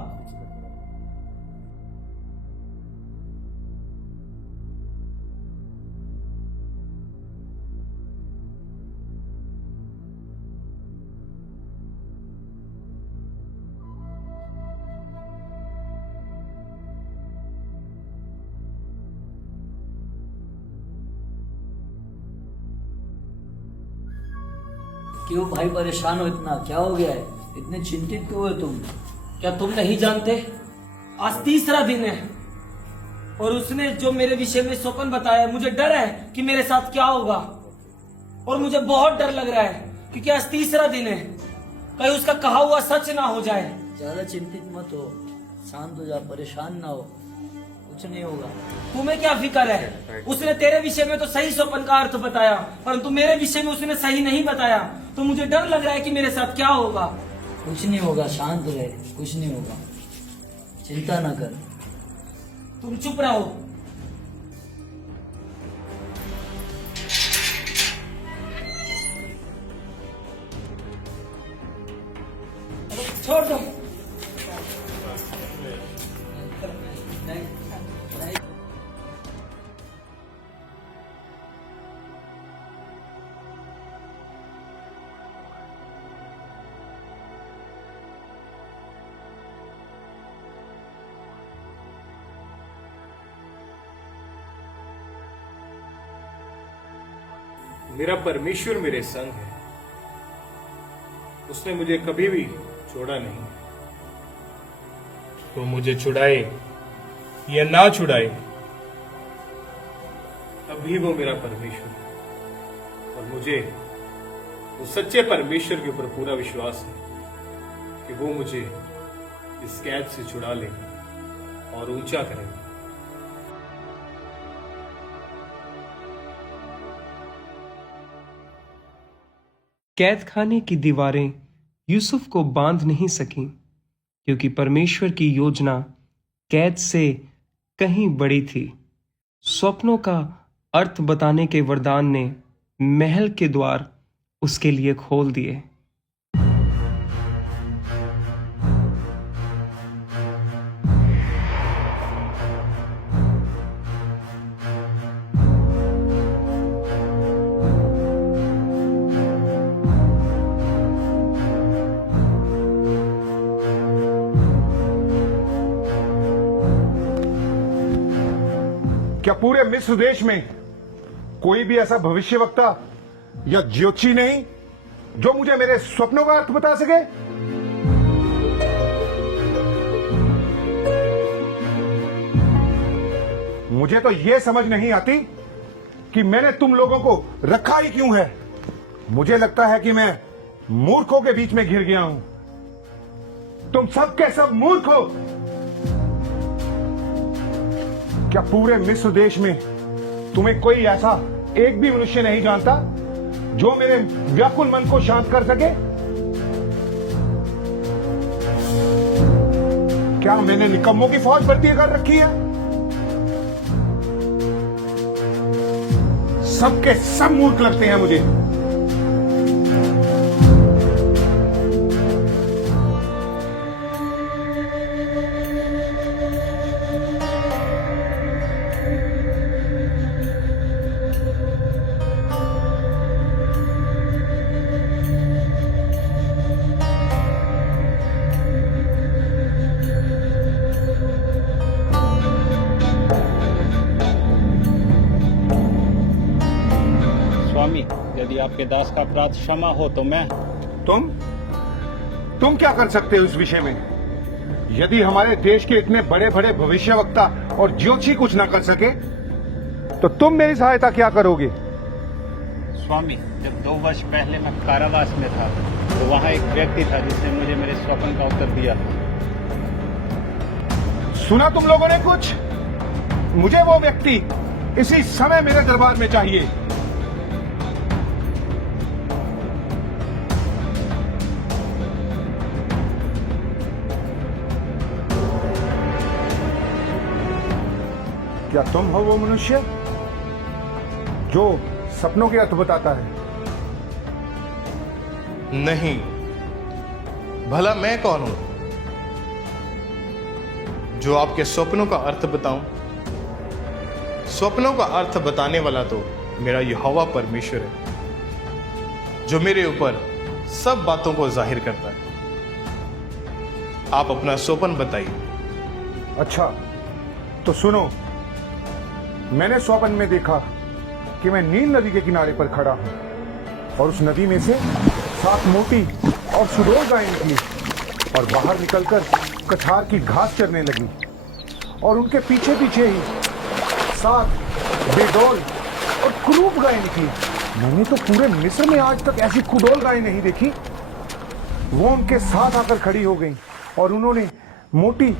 क्यों भाई परेशान हो इतना? क्या हो गया है? इतने चिंतित क्यों हो तुम? क्या तुम नहीं जानते? आज 3रा दिन है और उसने जो मेरे विषय में स्वप्न बताया, मुझे डर है कि मेरे साथ क्या होगा। और मुझे बहुत डर लग रहा है क्योंकि आज 3रा दिन है, कहीं उसका कहा हुआ सच ना हो जाए। ज्यादा चिंतित मत हो, शांत हो जा, परेशान ना हो, कुछ नहीं होगा। तुम्हें क्या फिक्र है? उसने तेरे विषय में तो सही स्वप्न का अर्थ बताया, परंतु मेरे विषय में उसने सही नहीं बताया, तो मुझे डर लग रहा है कि मेरे साथ क्या होगा। कुछ नहीं होगा, शांत रहे, कुछ नहीं होगा, चिंता ना कर। तुम चुप रहो। छोड़ दो। मेरा परमेश्वर मेरे संग है, उसने मुझे कभी भी छोड़ा नहीं। वो मुझे छुड़ाए या ना छुड़ाए, अभी वो मेरा परमेश्वर है। और मुझे उस सच्चे परमेश्वर के ऊपर पूरा विश्वास है कि वो मुझे इस कैद से छुड़ा लेगा और ऊंचा करेगा। कैद खाने की दीवारें यूसुफ को बांध नहीं सकीं, क्योंकि परमेश्वर की योजना कैद से कहीं बड़ी थी। स्वप्नों का अर्थ बताने के वरदान ने महल के द्वार उसके लिए खोल दिए। क्या पूरे मिस्र देश में कोई भी ऐसा भविष्यवक्ता या ज्योतिषी नहीं जो मुझे मेरे स्वप्नों का अर्थ बता सके? मुझे तो यह समझ नहीं आती कि मैंने तुम लोगों को रखा ही क्यों है। मुझे लगता है कि मैं मूर्खों के बीच में घिर गया हूं। तुम सब के सब मूर्ख हो। क्या पूरे मिस्र देश में तुम्हें कोई ऐसा एक भी मनुष्य नहीं जानता जो मेरे व्याकुल मन को शांत कर सके? क्या मैंने निकम्मों की फौज भर्ती कर रखी है? सबके सब मूर्ख लगते हैं मुझे। आपके दास का अपराध क्षमा हो तो मैं। तुम क्या कर सकते हो इस विषय में? यदि हमारे देश के इतने बड़े बड़े भविष्यवक्ता और ज्योतिषी कुछ ना कर सके तो तुम मेरी सहायता क्या करोगे? स्वामी, जब 2 वर्ष पहले मैं कारावास में था तो वहां एक व्यक्ति था जिसने मुझे मेरे स्वप्न का उत्तर दिया। सुना तुम लोगों ने कुछ? मुझे वो व्यक्ति इसी समय मेरे दरबार में चाहिए। क्या तुम हो वो मनुष्य जो सपनों के अर्थ बताता है? नहीं, भला मैं कौन हूं जो आपके स्वप्नों का अर्थ बताऊं? स्वप्नों का अर्थ बताने वाला तो मेरा यहोवा परमेश्वर है, जो मेरे ऊपर सब बातों को जाहिर करता है। आप अपना स्वप्न बताइए। अच्छा, तो सुनो। मैंने स्वप्न में देखा कि मैं नील नदी के किनारे पर खड़ा हूं और उस नदी में से 7 मोटी और सुडौल गायें निकली और बाहर निकलकर कछार की घास चरने लगी और उनके पीछे पीछे ही 7 बेडौल और कुरूप गायें निकली। मैंने तो पूरे मिस्र में आज तक ऐसी कुडौल गायें नहीं देखी। वो उनके साथ आकर खड़ी हो गईं और उन्होंने मोटी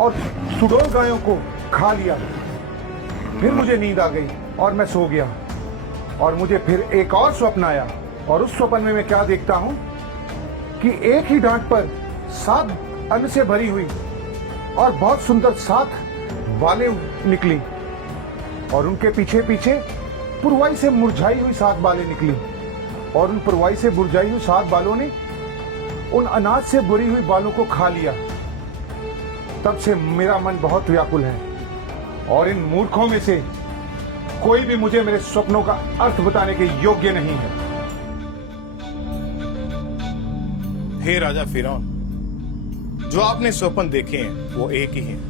और सुडौल गायों को खा लिया। फिर मुझे नींद आ गई और मैं सो गया और मुझे फिर एक और स्वप्न आया और उस स्वप्न में मैं क्या देखता हूं कि एक ही डांट पर 7 अन्न से भरी हुई और बहुत सुंदर 7 बालें निकली और उनके पीछे पीछे पुरवाई से मुरझाई हुई 7 बालें निकली और उन पुरवाई से मुरझाई हुई 7 बालों ने उन अनाज से भरी हुई बालों को खा लिया। तब से मेरा मन बहुत व्याकुल है और इन मूर्खों में से कोई भी मुझे मेरे स्वप्नों का अर्थ बताने के योग्य नहीं है। हे राजा फिरौन, जो आपने स्वप्न देखे हैं वो एक ही हैं।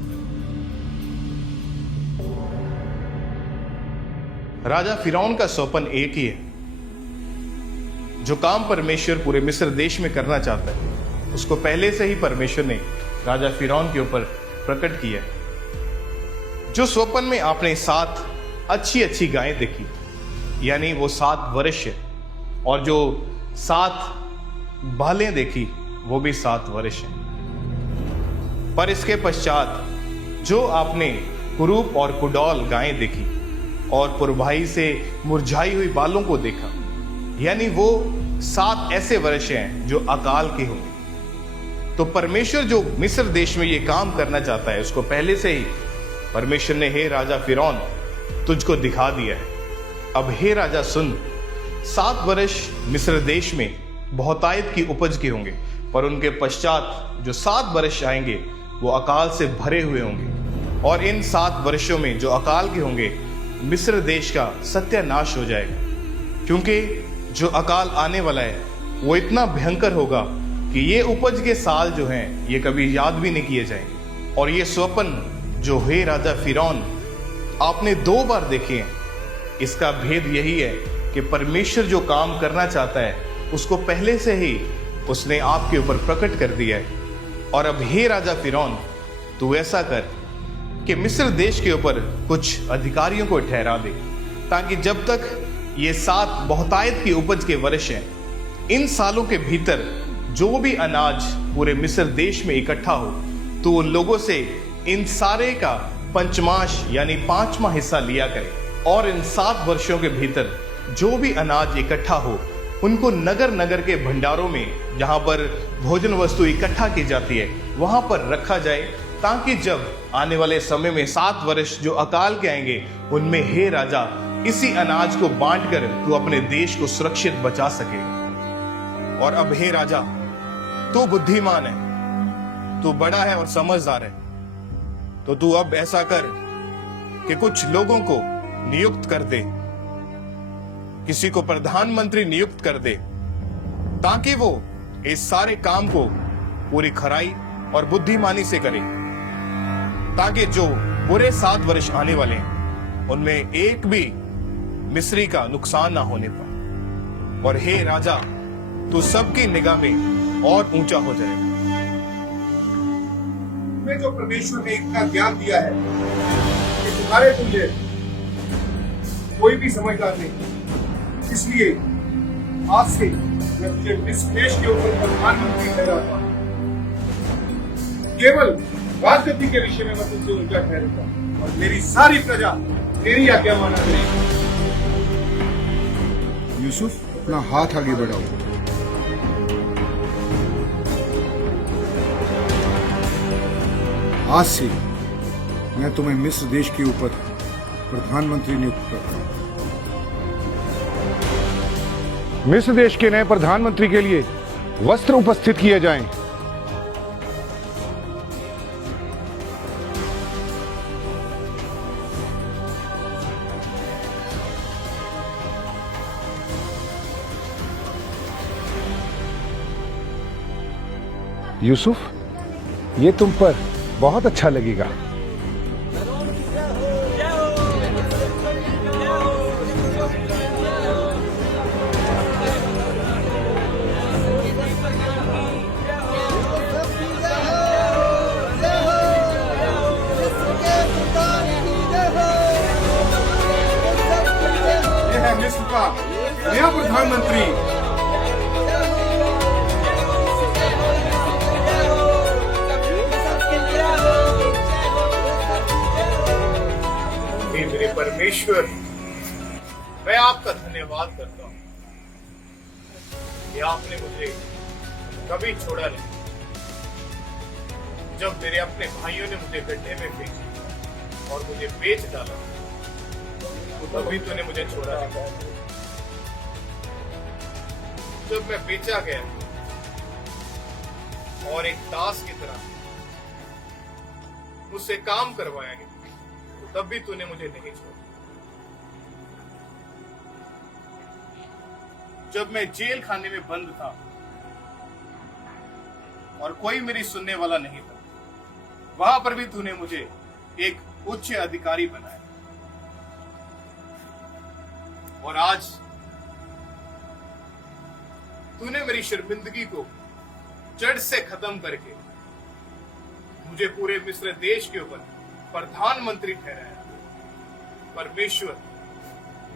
राजा फिरौन का स्वप्न एक ही है। जो काम परमेश्वर पूरे मिस्र देश में करना चाहता है उसको पहले से ही परमेश्वर ने राजा फिरौन के ऊपर प्रकट किया है। जो स्वप्न में आपने 7 अच्छी अच्छी गायें देखी, यानी वो 7 वर्ष है, और जो 7 बालें देखी वो भी 7 वर्ष है। पर इसके पश्चात जो आपने कुरूप और कुडौल गायें देखी और पुरवाई से मुरझाई हुई बालों को देखा, यानी वो 7 ऐसे वर्ष हैं जो अकाल के होंगे। तो परमेश्वर जो मिस्र देश में ये काम करना चाहता है उसको पहले से ही परमेश्वर ने हे राजा फिरौन तुझको दिखा दिया है। अब हे राजा सुन, 7 वर्ष मिस्र देश में बहुतायत की उपज के होंगे, पर उनके पश्चात जो 7 वर्ष आएंगे वो अकाल से भरे हुए होंगे। और इन 7 वर्षों में जो अकाल के होंगे मिस्र देश का सत्यानाश हो जाएगा, क्योंकि जो अकाल आने वाला है वो इतना भयंकर होगा कि ये उपज के साल जो हैं ये कभी याद भी नहीं किए जाएंगे। और ये स्वप्न जो हे राजा फिरौन आपने 2 बार देखे हैं, इसका भेद यही है कि परमेश्वर जो काम करना चाहता है उसको पहले से ही उसने आपके ऊपर प्रकट कर दिया है। और अब हे राजा फिरौन तू ऐसा कर कि मिस्र देश के ऊपर कुछ अधिकारियों को ठहरा दे, ताकि जब तक ये 7 बहुतायत की उपज के वर्ष हैं, इन सालों के भीतर जो भी अनाज पूरे मिस्र देश में इकट्ठा हो तो उन लोगों से इन सारे का पंचमाश यानी 5वां हिस्सा लिया करे। और इन 7 वर्षों के भीतर जो भी अनाज इकट्ठा हो उनको नगर नगर के भंडारों में जहां पर भोजन वस्तु इकट्ठा की जाती है वहां पर रखा जाए, ताकि जब आने वाले समय में 7 वर्ष जो अकाल के आएंगे उनमें हे राजा इसी अनाज को बांटकर तू अपने देश को सुरक्षित बचा सकेगा। और अब हे राजा तू बुद्धिमान है, तू बड़ा है और समझदार है, तो तू अब ऐसा कर कि कुछ लोगों को नियुक्त कर दे, किसी को प्रधानमंत्री नियुक्त कर दे, ताकि वो इस सारे काम को पूरी खराई और बुद्धिमानी से करे, ताकि जो बुरे 7 वर्ष आने वाले हैं उनमें एक भी मिस्री का नुकसान ना होने पाए। और हे राजा, तू सबकी निगाह में और ऊंचा हो जाएगा। तुम्हें जो परमेश्वर ने इतना ज्ञान दिया है कि तुम्हारे तुझे कोई भी समझदार नहीं, इसलिए आज से मैं तुझे इस देश के ऊपर प्रधानमंत्री ठहराता हूं। केवल राजनीति के विषय में मैं तुझसे ऊंचा ठहराता और मेरी सारी प्रजा तेरी आज्ञा माना करेगी। यूसुफ, अपना हाथ आगे बढ़ाओ। आज से मैं तुम्हें मिस्र देश के ऊपर प्रधानमंत्री नियुक्त करता हूं। मिस्र देश के नए प्रधानमंत्री के लिए वस्त्र उपस्थित किए जाएं। यूसुफ, ये तुम पर बहुत अच्छा लगेगा। ये है मिस्र का नया प्रधानमंत्री। मेरे परमेश्वर, मैं आपका धन्यवाद करता हूँ कि आपने मुझे कभी छोड़ा नहीं। जब मेरे अपने भाइयों ने मुझे गड्ढे में फेंका और मुझे बेच डाला, तभी तूने मुझे छोड़ा नहीं। जब मैं बेचा गया और एक दास की तरह मुझसे काम करवाया गया, तब भी तूने मुझे नहीं छोड़ा। जब मैं जेल खाने में बंद था और कोई मेरी सुनने वाला नहीं था, वहां पर भी तूने मुझे एक उच्च अधिकारी बनाया। और आज तूने मेरी शर्मिंदगी को जड़ से खत्म करके मुझे पूरे मिस्र देश के ऊपर प्रधानमंत्री ठहराया। परमेश्वर,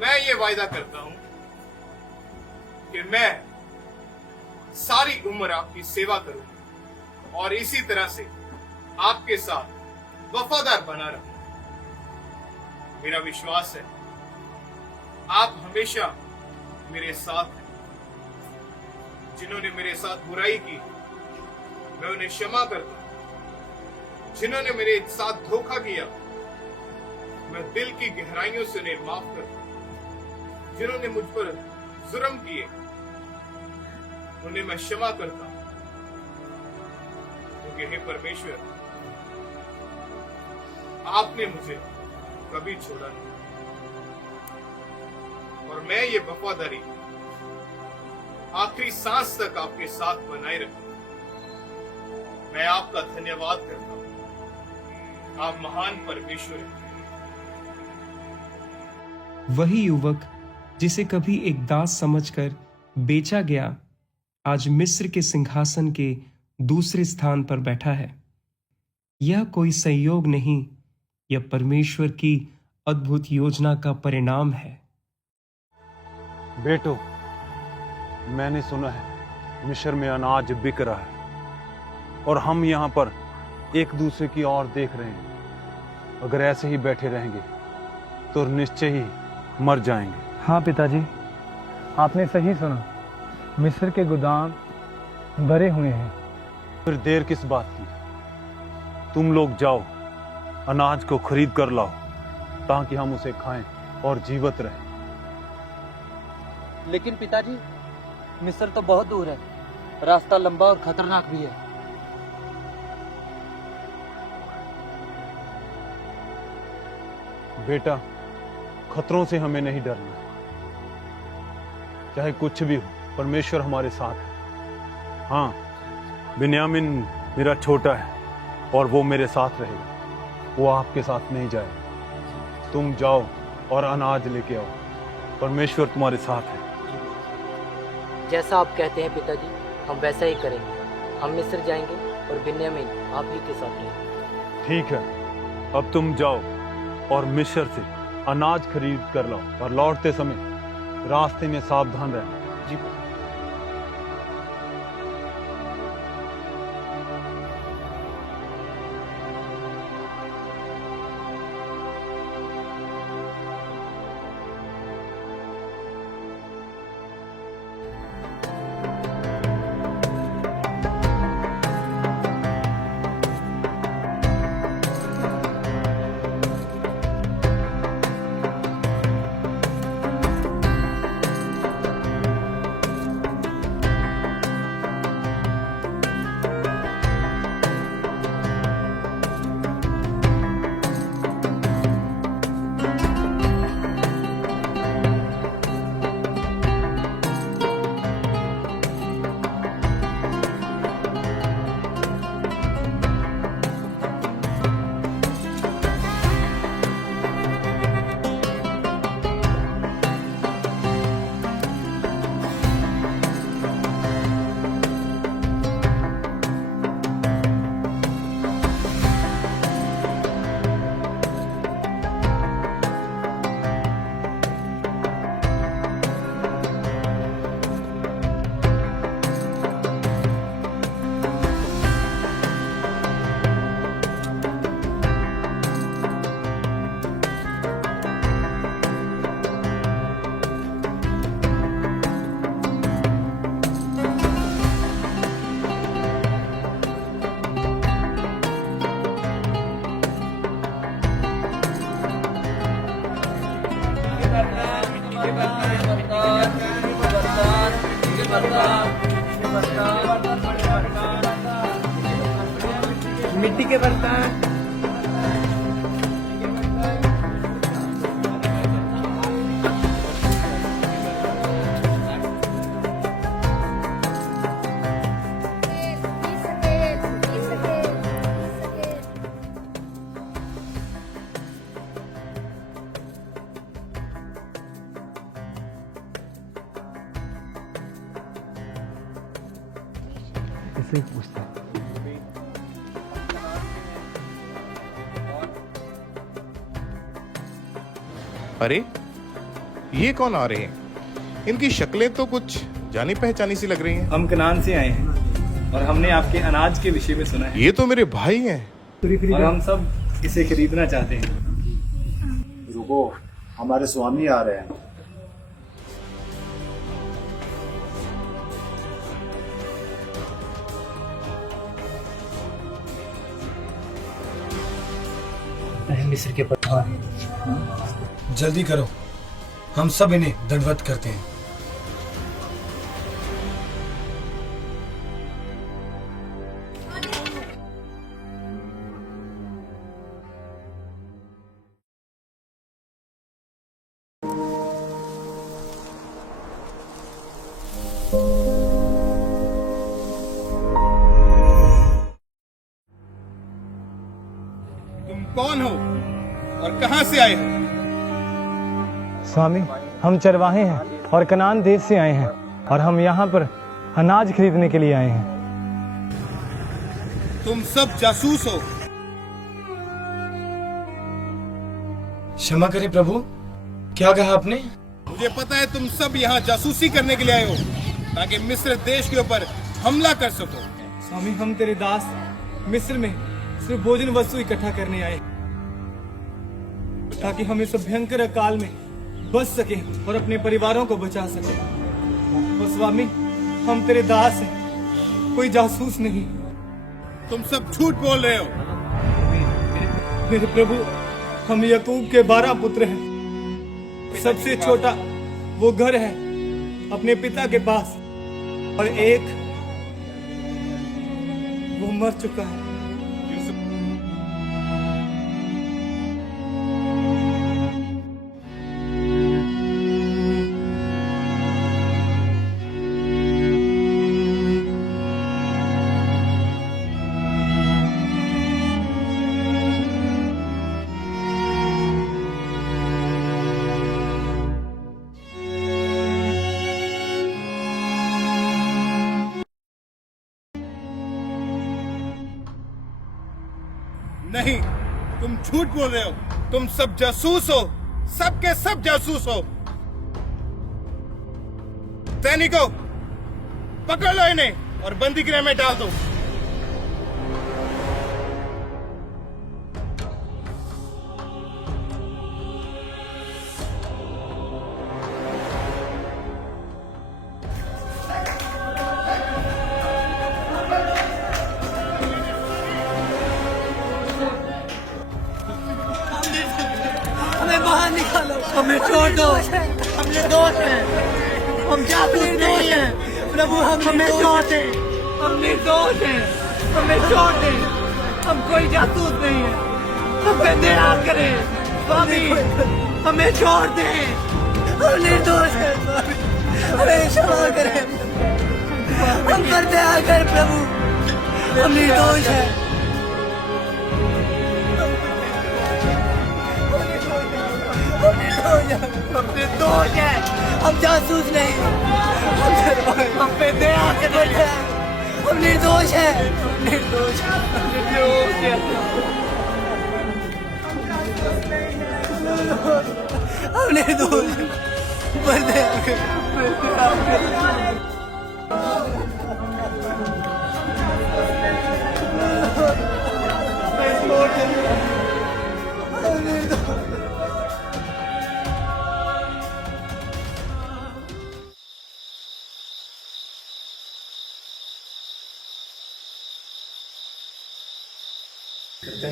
मैं ये वायदा करता हूं कि मैं सारी उम्र आपकी सेवा करूंगा और इसी तरह से आपके साथ वफादार बना रहूंगा। मेरा विश्वास है आप हमेशा मेरे साथ हैं। जिन्होंने मेरे साथ बुराई की, मैं उन्हें क्षमा करता हूं। जिन्होंने मेरे साथ धोखा किया, मैं दिल की गहराइयों से उन्हें माफ करता हूं। जिन्होंने मुझ पर जुर्म किए, उन्हें मैं क्षमा करता हूं। क्योंकि हे परमेश्वर, आपने मुझे कभी छोड़ा नहीं और मैं ये वफादारी आखिरी सांस तक आपके साथ बनाए रखूंगा। मैं आपका धन्यवाद करता हूं। आप महान परमेश्वर हैं। वही युवक जिसे कभी एक दास समझकर बेचा गया, आज मिस्र के सिंहासन के दूसरे स्थान पर बैठा है। यह कोई संयोग नहीं, यह परमेश्वर की अद्भुत योजना का परिणाम है। बेटो, मैंने सुना है मिस्र में अनाज बिक रहा है और हम यहाँ पर एक दूसरे की ओर देख रहे हैं। अगर ऐसे ही बैठे रहेंगे तो निश्चय ही मर जाएंगे। हाँ पिताजी, आपने सही सुना। मिस्र के गोदाम भरे हुए हैं। फिर देर किस बात की? तुम लोग जाओ, अनाज को खरीद कर लाओ ताकि हम उसे खाएं और जीवित रहें। लेकिन पिताजी, मिस्र तो बहुत दूर है, रास्ता लंबा और खतरनाक भी है। बेटा, खतरों से हमें नहीं डरना। चाहे कुछ भी हो, परमेश्वर हमारे साथ है। हाँ, बिन्यामीन मेरा छोटा है और वो मेरे साथ रहेगा, वो आपके साथ नहीं जाएगा। तुम जाओ और अनाज लेके आओ, परमेश्वर तुम्हारे साथ है। जैसा आप कहते हैं पिताजी, हम वैसा ही करेंगे। हम मिस्र जाएंगे और बिन्यामीन आप ही के साथ रहेंगे। ठीक है, अब तुम जाओ और मिस्र से अनाज खरीद कर लाओ और लौटते समय रास्ते में सावधान रहना। जी। मिट्टी के बर्तन, इससे ही पूछता है। अरे ये कौन आ रहे हैं? इनकी शक्लें तो कुछ जानी पहचानी सी लग रही हैं। हम कनान से आए हैं और हमने आपके अनाज के विषय में सुना है। ये तो मेरे भाई हैं। और हम सब इसे खरीदना चाहते हैं। रुको, हमारे स्वामी आ रहे हैं। मिस्र के प्रधान, जल्दी करो, हम सब इन्हें दंडवत करते हैं। तुम कौन हो और कहां से आए हो? स्वामी, हम चरवाहे हैं और कनान देश से आए हैं और हम यहाँ पर अनाज खरीदने के लिए आए हैं। तुम सब जासूस हो। क्षमा करें प्रभु, क्या कहा आपने? मुझे पता है तुम सब यहाँ जासूसी करने के लिए आए हो ताकि मिस्र देश के ऊपर हमला कर सको। स्वामी, हम तेरे दास मिस्र में सिर्फ भोजन वस्तु इकट्ठा करने आए ताकि हम इस भयंकर अकाल में बच सके और अपने परिवारों को बचा सके। और स्वामी, हम तेरे दास हैं, कोई जासूस नहीं। तुम सब झूठ बोल रहे हो। मेरे प्रभु, हम याकूब के 12 पुत्र हैं। सबसे छोटा वो घर है अपने पिता के पास और एक वो मर चुका है। नहीं, तुम झूठ बोल रहे हो। तुम सब जासूस हो, सबके सब जासूस हो। सैनिकों, पकड़ लो इन्हें और बंदी गृह में डाल दो। हमें बाहर निकालो, हमें छोड़ दो, हम निर्दोष हैं, हम जासूस नहीं हैं। प्रभु हमें छोड़ दे, हम निर्दोष हैं, हमें छोड़ दे, हम कोई जासूस नहीं है, हमें दया करें स्वामी, हमें छोड़ दे, हम निर्दोष हैं स्वामी, हमें क्षमा करें, हम पर दया कर प्रभु, हम निर्दोष हैं। हम निर्दोष हैं, हम जासूस नहीं, हम पे दया कर, हम निर्दोष हैं, निर्दोष हैं, हम निर्दोष हैं, पर दया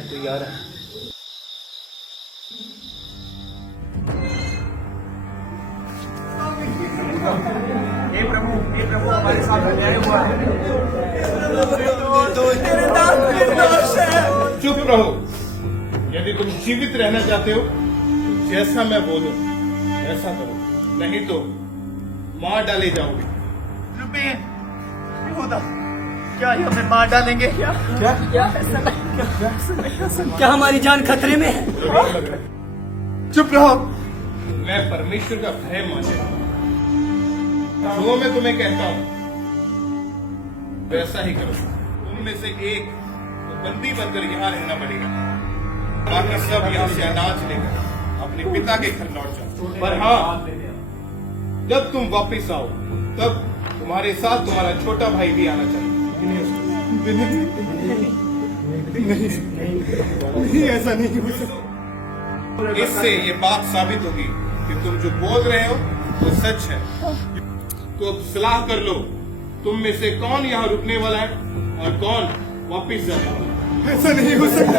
तो यार हे प्रभु हमारे साथ अन्याय हुआ है। चुप रहो। यदि तुम जीवित रहना चाहते हो, जैसा मैं बोलूं ऐसा करो, नहीं तो मार डाले जाओगे। रुपये खुदा, क्या ये हमें मार डालेंगे? क्या क्या हमारी जान खतरे में है? चुप रहो। मैं परमेश्वर का भय मानता हूं, जो मैं तुम्हें कहता हूं वैसा ही करो। तुम में से एक तो बंदी बनकर यहाँ रहना पड़ेगा, बाकी सब यहाँ से अनाज लेकर अपने पिता के घर लौट जाओ। पर हाँ, जब तुम वापस आओ तब तुम्हारे साथ तुम्हारा छोटा भाई भी आना चाहिए। नहीं, ऐसा नहीं हो सकता। इससे ये बात साबित होगी कि तुम जो बोल रहे हो वो सच है। तो अब सलाह कर लो, तुम में से कौन यहाँ रुकने वाला है और कौन वापिस जाने वाला है। ऐसा नहीं हो सकता,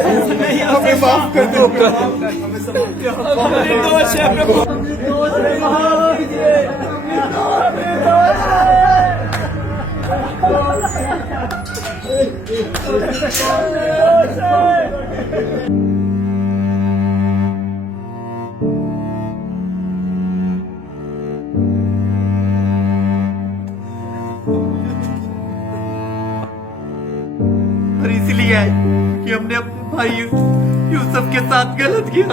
हमें माफ कर दो प्रभु, हमें निर्दोष है प्रभु, और इसलिए है कि हमने अपने भाई यूसुफ के साथ गलत किया।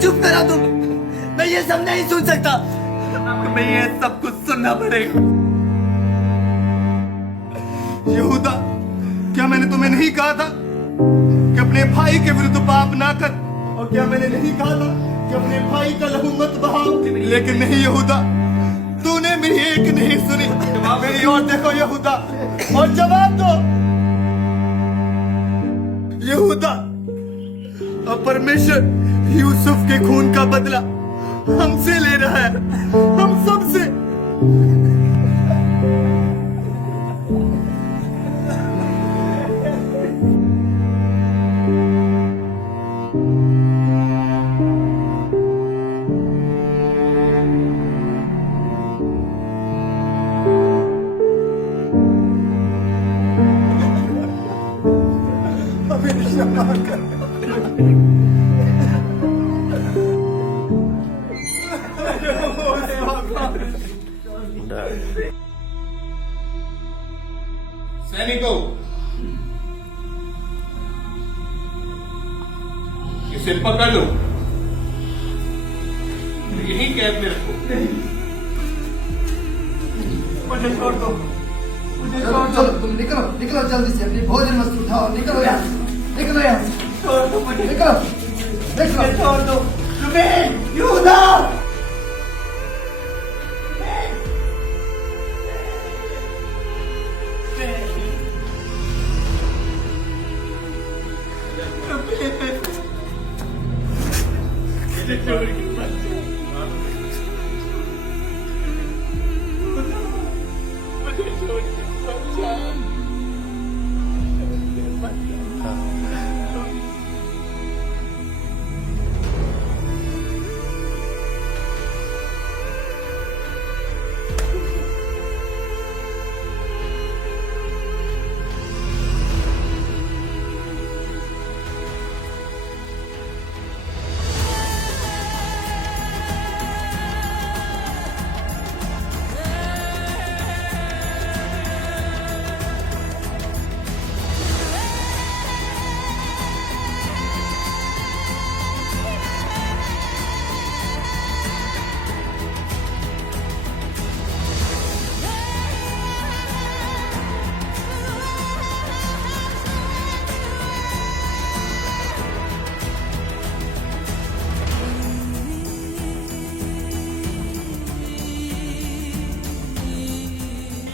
चुप करा तुम, मैं ये सब नहीं सुन सकता, मैं ये सब कुछ सुनना पड़ेगा। यहूदा, क्या मैंने तुम्हें नहीं कहा था कि अपने भाई के विरुद्ध पाप ना कर? और क्या मैंने नहीं कहा था कि अपने भाई का लहू मत बहाओ? लेकिन नहीं यहूदा, तूने मेरी एक नहीं सुनी। मेरी ओर देखो यहूदा और जवाब दो। यहूदा, अब परमेश्वर यूसुफ के खून का बदला हमसे ले रहा है, हम सबसे। सैनिकों, इसे पकड़ लो, यही कैद में रखो। मुझे छोड़ दो, मुझे छोड़ दो। तुम निकलो, निकलो जल्दी से, अपनी भोजन वस्तु उठाओ, निकलो यहाँ। निकलो यहाँ, छोड़ दो मुझे, निकलो, निकलो, छोड़ दो, रुबेन, यहूदा।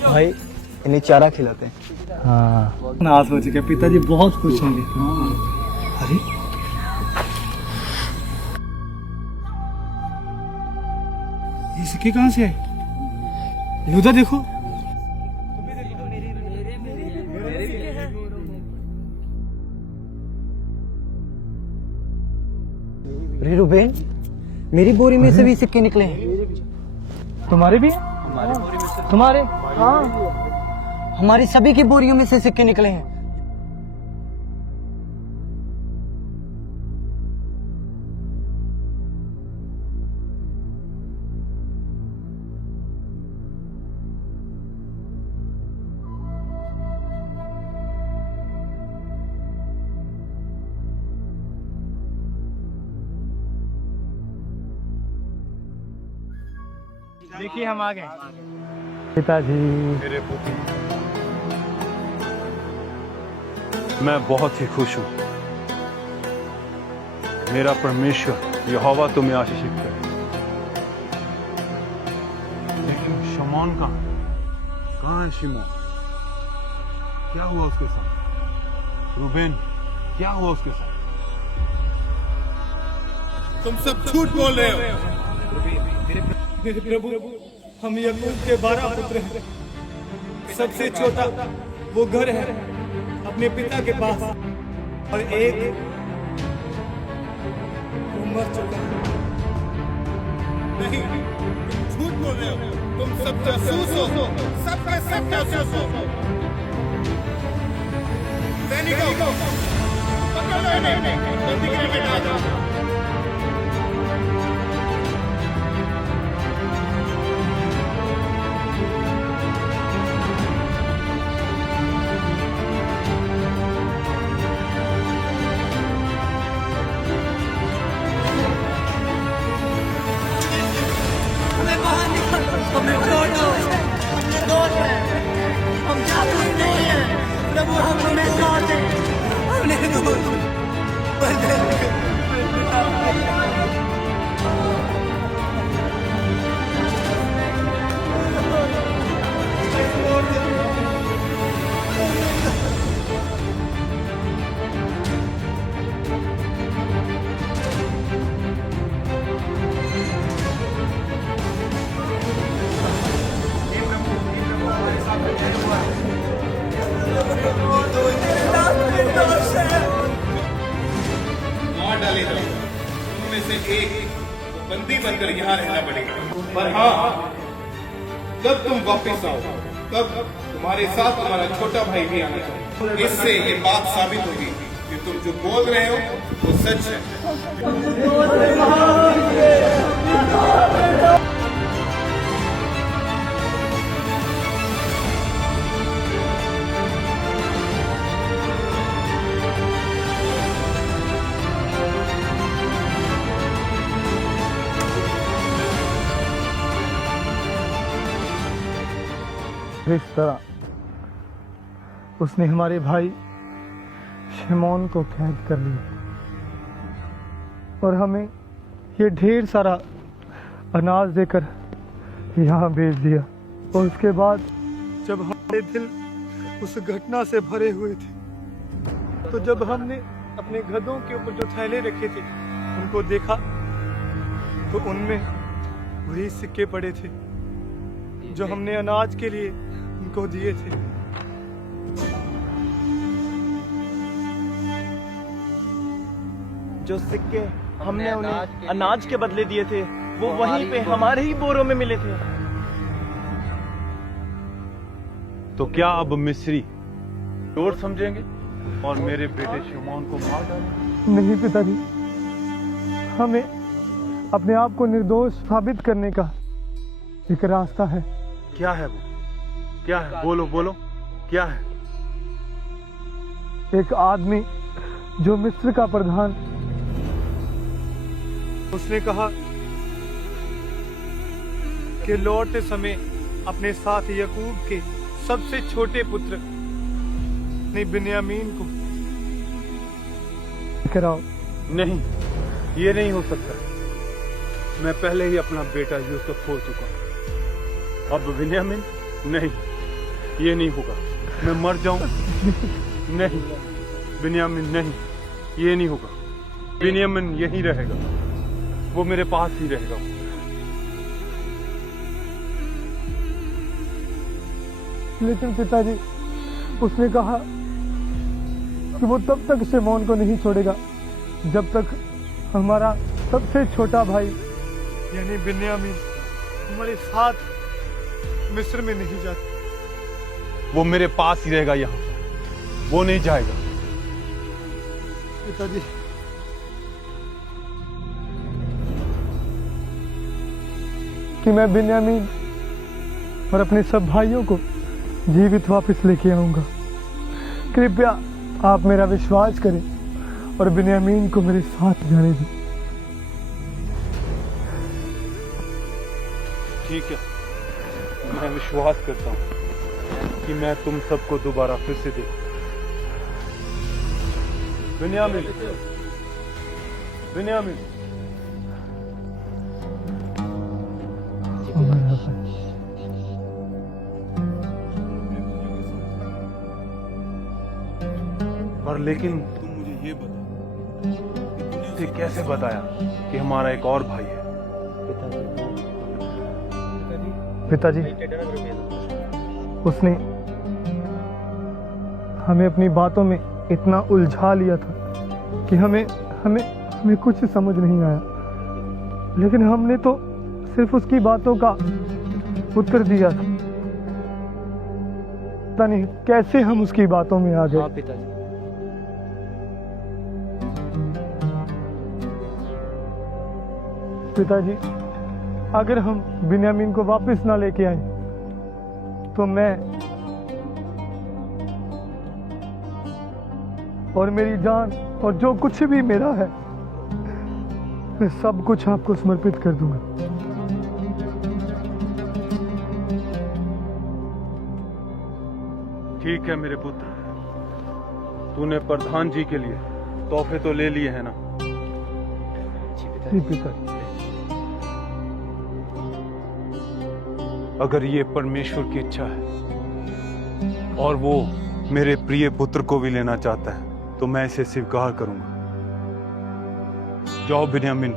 भाई इन्हें चारा खिलाते हैं। हाँ ना सोच के पिताजी बहुत खुश होंगे। अरे ये सिक्के कहाँ से आए? यहूदा देखो, अरे रुबेन, मेरी बोरी में से भी सिक्के निकले हैं। तुम्हारे भी? तुम्हारे? हाँ, हमारी सभी की बोरियों में से सिक्के निकले हैं। देखिए हम आ गए। पिताजी, मेरे पुत्र, मैं बहुत ही खुश हूं। मेरा परमेश्वर यहोवा तुम्हें आशीषित करे। लेकिन शमौन कहाँ है शिमोन? क्या हुआ उसके साथ? रूबेन, क्या हुआ उसके साथ? तुम सब झूठ बोल रहे हो। मेरे प्रभु, हम याकूब के 12 पुत्र हैं। सबसे छोटा वो घर है अपने पिता के पास, और एक वो मर चुका है। नहीं, तुम झूठ बोल रहे हो। तुम सब जासूस हो, सब के सब जासूस हो। सैनिकों, पकड़ लो इन्हें, जल्दी करें बेटा। बंदी बनकर यहाँ रहना पड़ेगा। पर हाँ, जब तुम वापस आओ तब तुम्हारे साथ तुम्हारा छोटा भाई भी आना चाहिए। इससे ये बात साबित होगी कि तुम जो बोल रहे हो वो सच है। इस तरह उसने हमारे भाई शिमोन को कैद कर लिया और हमें ये ढेर सारा अनाज देकर यहाँ भेज दिया। और उसके बाद जब हमारे दिल उस घटना से भरे हुए थे, तो जब हमने अपने गधों के ऊपर जो थैले रखे थे उनको देखा, तो उनमें वही सिक्के पड़े थे जो हमने अनाज के लिए उनको दिए थे। जो सिक्के हमने उन्हें अनाज के बदले दिए थे, वो वहीं पे हमारे ही बोरों में मिले थे। तो क्या अब मिस्री चोर समझेंगे और मेरे बेटे शिमोन को मार डालेंगे? नहीं पिताजी, हमें अपने आप को निर्दोष साबित करने का एक रास्ता है। क्या है वो? क्या है? बोलो बोलो, क्या है? एक आदमी जो मिस्र का प्रधान, उसने कहा कि लौटते समय अपने साथ याकूब के सबसे छोटे पुत्र बिन्यामीन को कराओ। नहीं, ये नहीं हो सकता। मैं पहले ही अपना बेटा यूसुफ खो चुका हूं। अब बिन्यामीन? नहीं, ये नहीं होगा। मैं मर जाऊं? नहीं, बिन्यामीन नहीं, ये नहीं होगा। बिन्यामीन यहीं रहेगा, वो मेरे पास ही रहेगा। लेकिन पिताजी, उसने कहा कि वो तब तक शिमोन को नहीं छोड़ेगा जब तक हमारा सबसे छोटा भाई यानी बिन्यामीन हमारे साथ मिस्र में नहीं जाता। वो मेरे पास ही रहेगा यहाँ, वो नहीं जाएगा। पिताजी, कि मैं बिन्यामीन और अपने सब भाइयों को जीवित वापस लेके आऊंगा। कृपया आप मेरा विश्वास करें और बिन्यामीन को मेरे साथ जाने दें। ठीक है, मैं विश्वास करता हूं कि मैं तुम सबको दोबारा फिर से देखूं। बिन्यामीन, बिन्यामीन, पर लेकिन तुम मुझे ये बता, तुमने कैसे बताया कि हमारा एक और भाई है? पिताजी, उसने हमें अपनी बातों में इतना उलझा लिया था कि हमें कुछ समझ नहीं आया। लेकिन हमने तो सिर्फ उसकी बातों का उत्तर दिया था। पता नहीं कैसे हम उसकी बातों में आ गए। हाँ पिताजी। पिताजी, अगर हम बिन्यामीन को वापस ना लेके आए तो मैं और मेरी जान और जो कुछ भी मेरा है, मैं सब कुछ आपको समर्पित कर दूंगा। ठीक है मेरे पुत्र, तूने प्रधान जी के लिए तोहफे तो ले लिए हैं ना? जी पिताजी। अगर ये परमेश्वर की इच्छा है और वो मेरे प्रिय पुत्र को भी लेना चाहता है तो मैं इसे स्वीकार करूंगा। जाओ बिन्यामीन,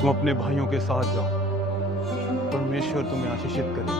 तुम अपने भाइयों के साथ जाओ। परमेश्वर तुम्हें आशीषित करे।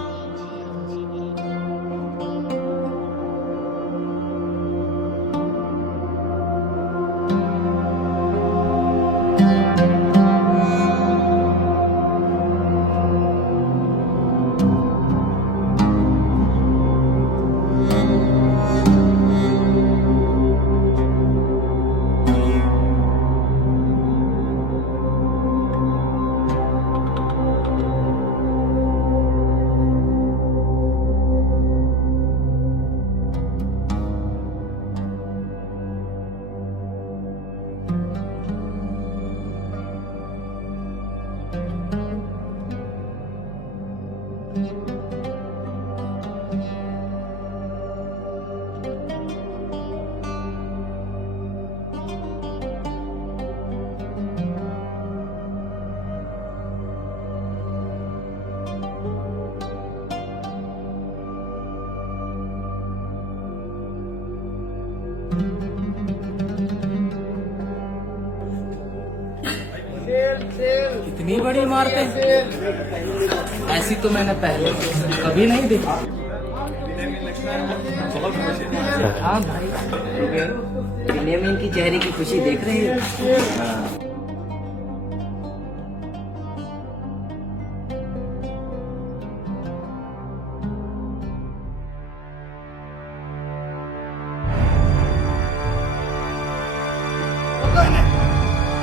कितनी बड़ी इमारतें, ऐसी तो मैंने पहले कभी नहीं देखी। हाँ भाई, बिन्यामीन की चेहरे की खुशी देख रही है।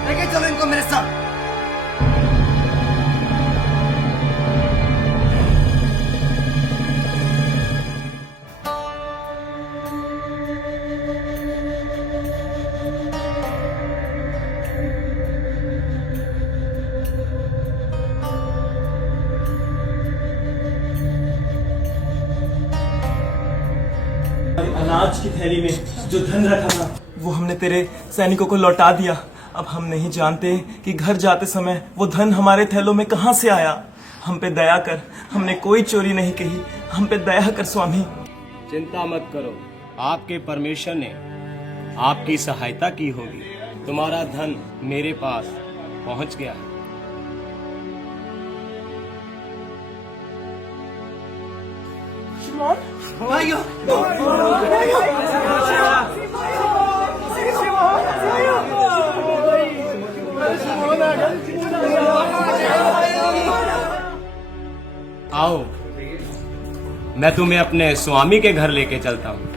लेके चलो इनको मेरे साथ। अनाज की थैली में जो धन रखा था वो हमने तेरे सैनिकों को लौटा दिया। अब हम नहीं जानते कि घर जाते समय वो धन हमारे थैलों में कहां से आया। हम पे दया कर, हमने कोई चोरी नहीं कही, हम पे दया कर स्वामी। चिंता मत करो, आपके परमेश्वर ने आपकी सहायता की होगी। तुम्हारा धन मेरे पास पहुंच गया है। भाइयों, आओ, मैं तुम्हें अपने स्वामी के घर लेके चलता हूँ।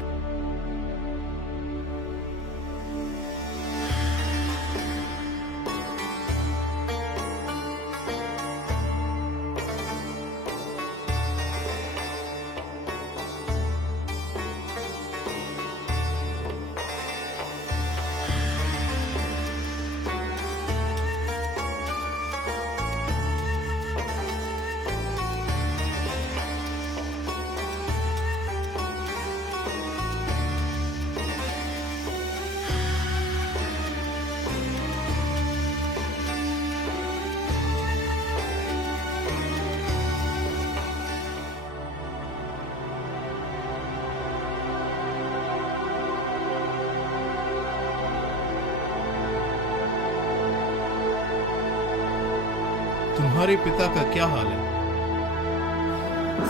तुम्हारे पिता का क्या हाल है?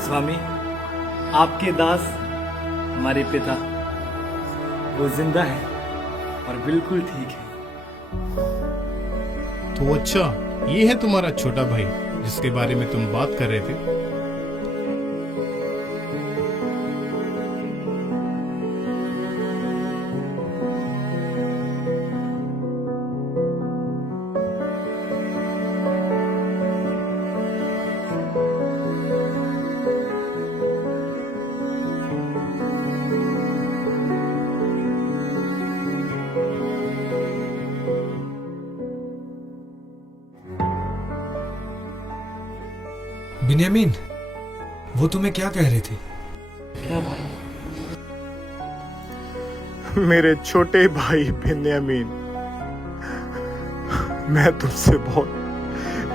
स्वामी, आपके दास हमारे पिता वो जिंदा है और बिल्कुल ठीक है। तो अच्छा, ये है तुम्हारा छोटा भाई जिसके बारे में तुम बात कर रहे थे। बिन्यामीन, वो तुम्हें क्या कह रहे थे? क्या भाई? मेरे छोटे भाई बिन्यामीन, मैं तुमसे बहुत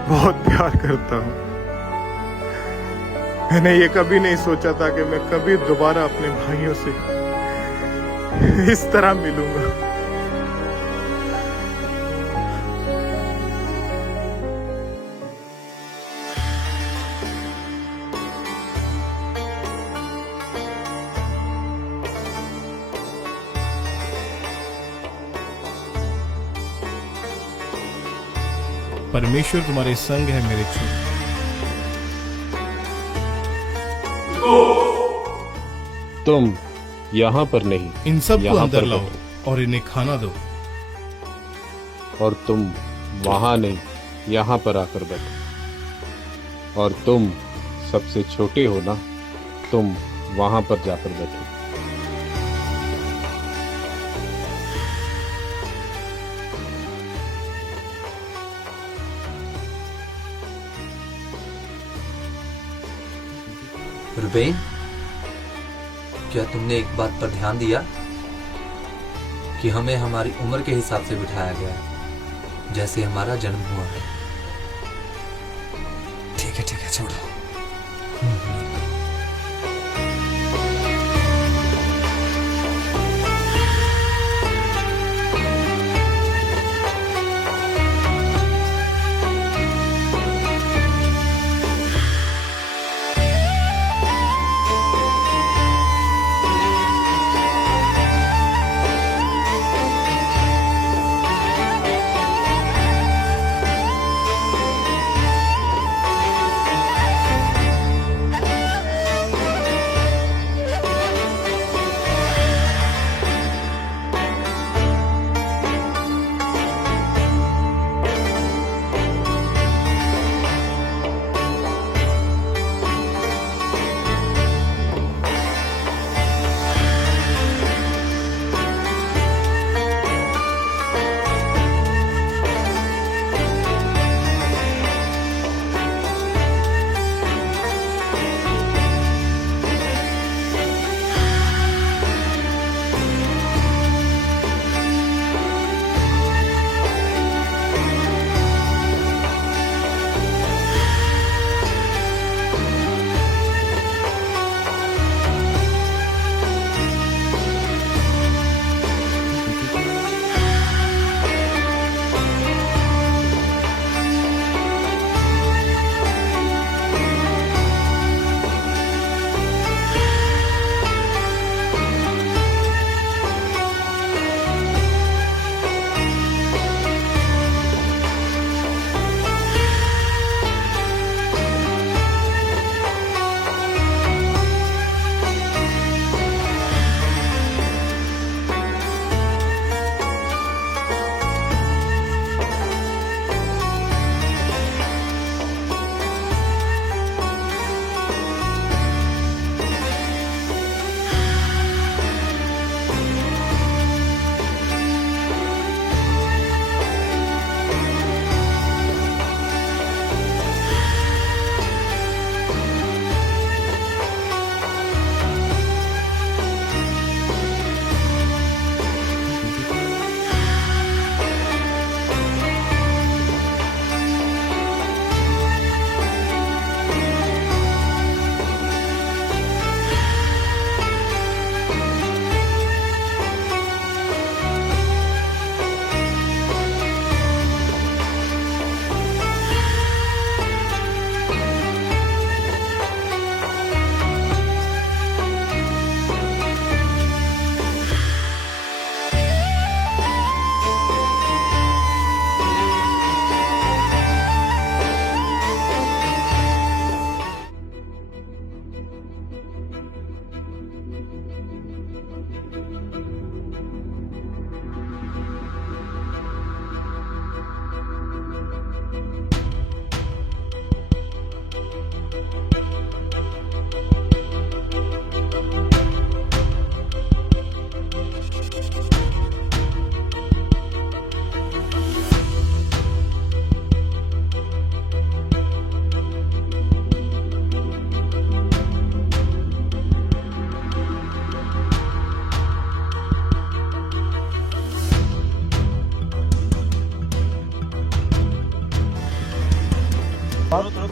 बहुत प्यार करता हूँ। मैंने ये कभी नहीं सोचा था कि मैं कभी दोबारा अपने भाइयों से इस तरह मिलूंगा। परमेश्वर तुम्हारे संग है मेरे छोटे। तुम यहाँ पर नहीं, इन सबको अंदर पर लाओ बैठो। और इन्हें खाना दो। और तुम वहां नहीं, यहाँ पर आकर बैठो। और तुम सबसे छोटे हो ना, तुम वहां पर जाकर बैठो। रुबेन, क्या तुमने एक बात पर ध्यान दिया कि हमें हमारी उम्र के हिसाब से बिठाया गया है, जैसे हमारा जन्म हुआ है। ठीक है, छोड़ो।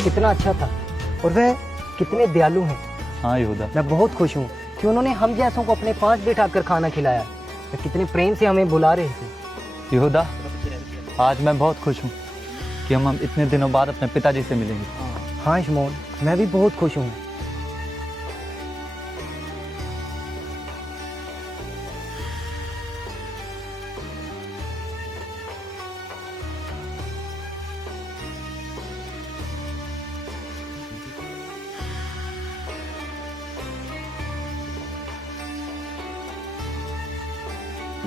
कितना अच्छा था और वह कितने दयालु हैं। हाँ यहूदा, मैं बहुत खुश हूँ कि उन्होंने हम जैसों को अपने पास बिठाकर खाना खिलाया। वे कितने प्रेम से हमें बुला रहे थे। यहूदा, आज मैं बहुत खुश हूँ कि हम इतने दिनों बाद अपने पिताजी से मिलेंगे। हाँ शमोन, मैं भी बहुत खुश हूँ।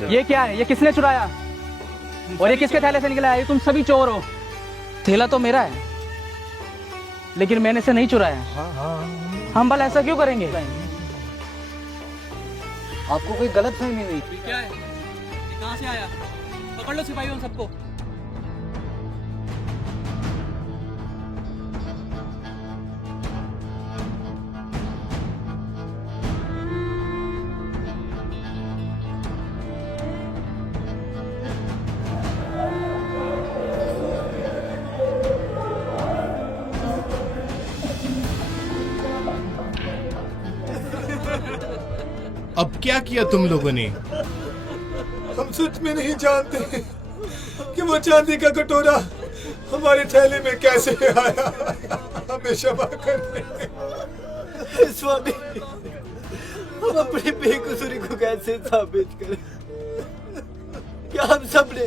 ये क्या है? ये किसने चुराया? और ये किसके थैले से निकला है? ये तुम सभी चोर हो। थैला तो मेरा है, लेकिन मैंने इसे नहीं चुराया। हम भला ऐसा क्यों करेंगे? आपको कोई गलत फहमी हुई? क्या है? ये कहाँ से आया? पकड़ लो सिपाहियों उन सबको। अब क्या किया तुम लोगों ने? हम सच में नहीं जानते कि वो चांदी का कटोरा हमारे थैले में कैसे आया। हमें क्षमा कर दे स्वामी, हम अपनी बेकसूरी को कैसे साबित करें? क्या हम सब ने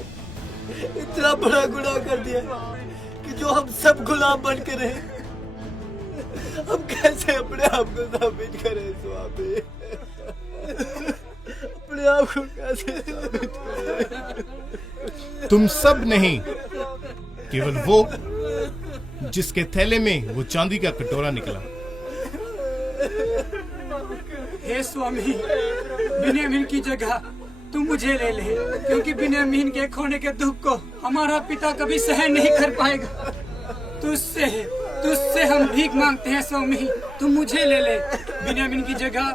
इतना बड़ा गुनाह कर दिया कि जो हम सब गुलाम बन के रहे? हम कैसे अपने आप को साबित करें स्वामी? अपने आप को कैसे साबित करें? तुम सब नहीं, केवल वो जिसके थैले में वो चांदी का कटोरा निकला। हे स्वामी, बिन्यामीन की जगह तुम मुझे ले ले, क्योंकि बिन्यामीन के खोने के दुख को हमारा पिता कभी सहन नहीं कर पाएगा। तुझसे हम भीख मांगते हैं स्वामी, तुम मुझे ले ले। बिन्यामीन की जगह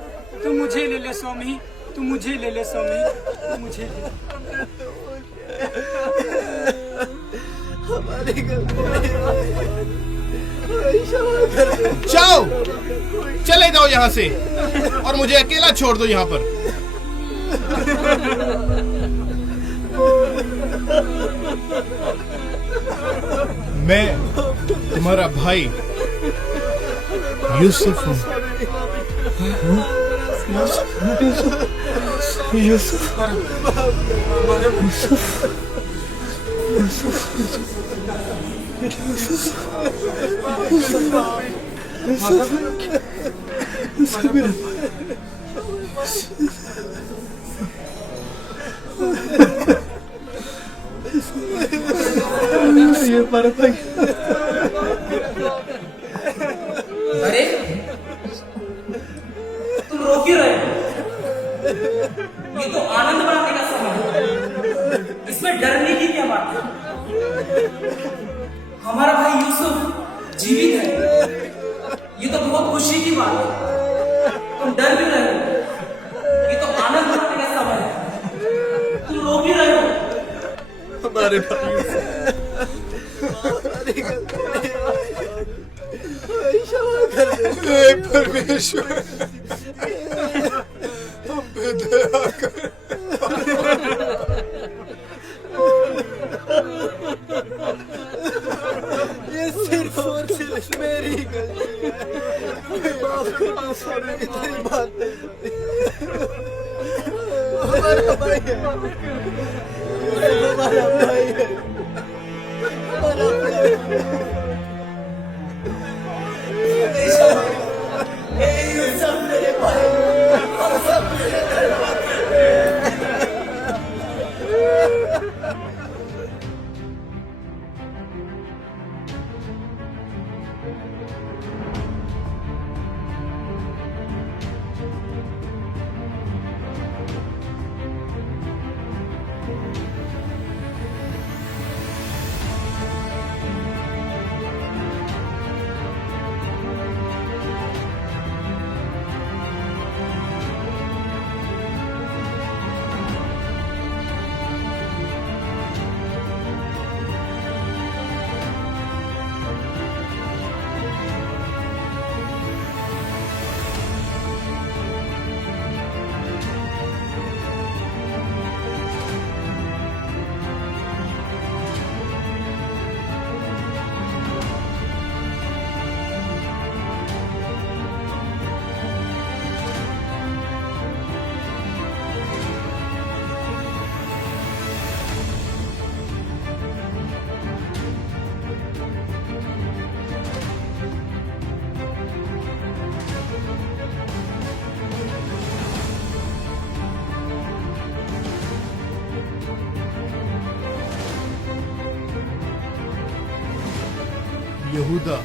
तुम मुझे ले ले स्वामी, तुम मुझे ले ले स्वामी, तुम मुझे ले। हमारी जाओ, चले जाओ यहाँ से और मुझे अकेला छोड़ दो यहाँ पर। मैं तुम्हारा भाई यूसुफ हूँ। ये पर अरे तुम रो क्यों रहे हो? ये तो आनंद मनाने का समय है, इसमें डरने की क्या बात है? हमारा भाई यूसुफ जीवित है, ये तो बहुत खुशी की बात है। तुम डर भी रहे हो, ये तो आनंद मनाने का समय है, तुम रो भी रहे हो। हमारे भाई हे परमेश्वर, हम पे दया कर। ये सिर्फ और सिर्फ मेरी गलती है। माफ करना स्वामी, इतनी बात नहीं। हमारा भाई है, हमारा भाई है, हमारा भाई है। ये सब मेरे भाई, हम सब मेरे धन्यवाद करते हैं। यहूदा,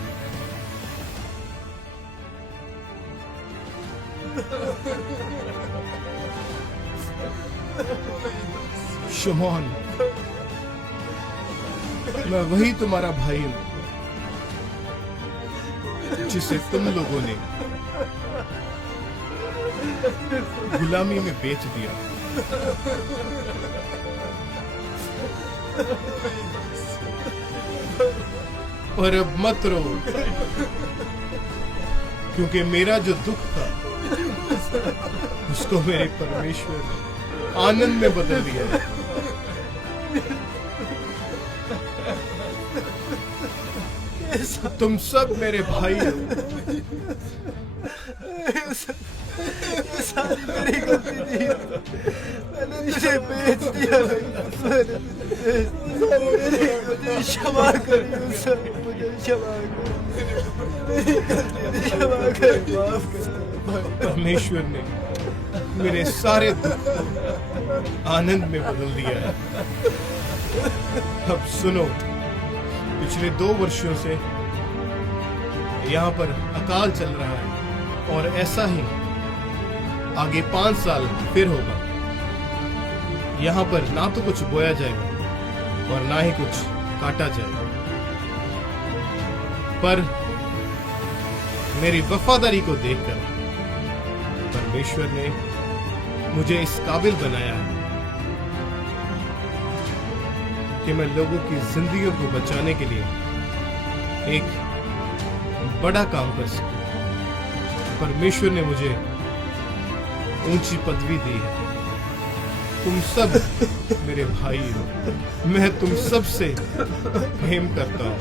शमौन, मैं वही तुम्हारा भाई हूं जिसे तुम लोगों ने गुलामी में बेच दिया। पर अब मत रो, क्योंकि मेरा जो दुख था उसको मेरे परमेश्वर ने आनंद में बदल दिया है। तुम सब मेरे भाई हो। मेरी गलती नहीं है, मैंने तुझे बेच दिया। मुझे क्षमा कर, मुझे क्षमा कर, माफ कर। परमेश्वर ने मेरे सारे दुख आनंद में बदल दिया है। अब सुनो, पिछले 2 वर्षों से यहाँ पर अकाल चल रहा है और ऐसा ही आगे 5 साल फिर होगा। यहाँ पर ना तो कुछ बोया जाएगा और ना ही कुछ काटा जाएगा, पर मेरी वफादारी को देखकर परमेश्वर ने मुझे इस काबिल बनाया है कि मैं लोगों की जिंदगियों को बचाने के लिए एक बड़ा काम कर सकूं। परमेश्वर ने मुझे ऊंची पदवी दी है। तुम सब मेरे भाई हो, मैं तुम सब से प्रेम करता हूं।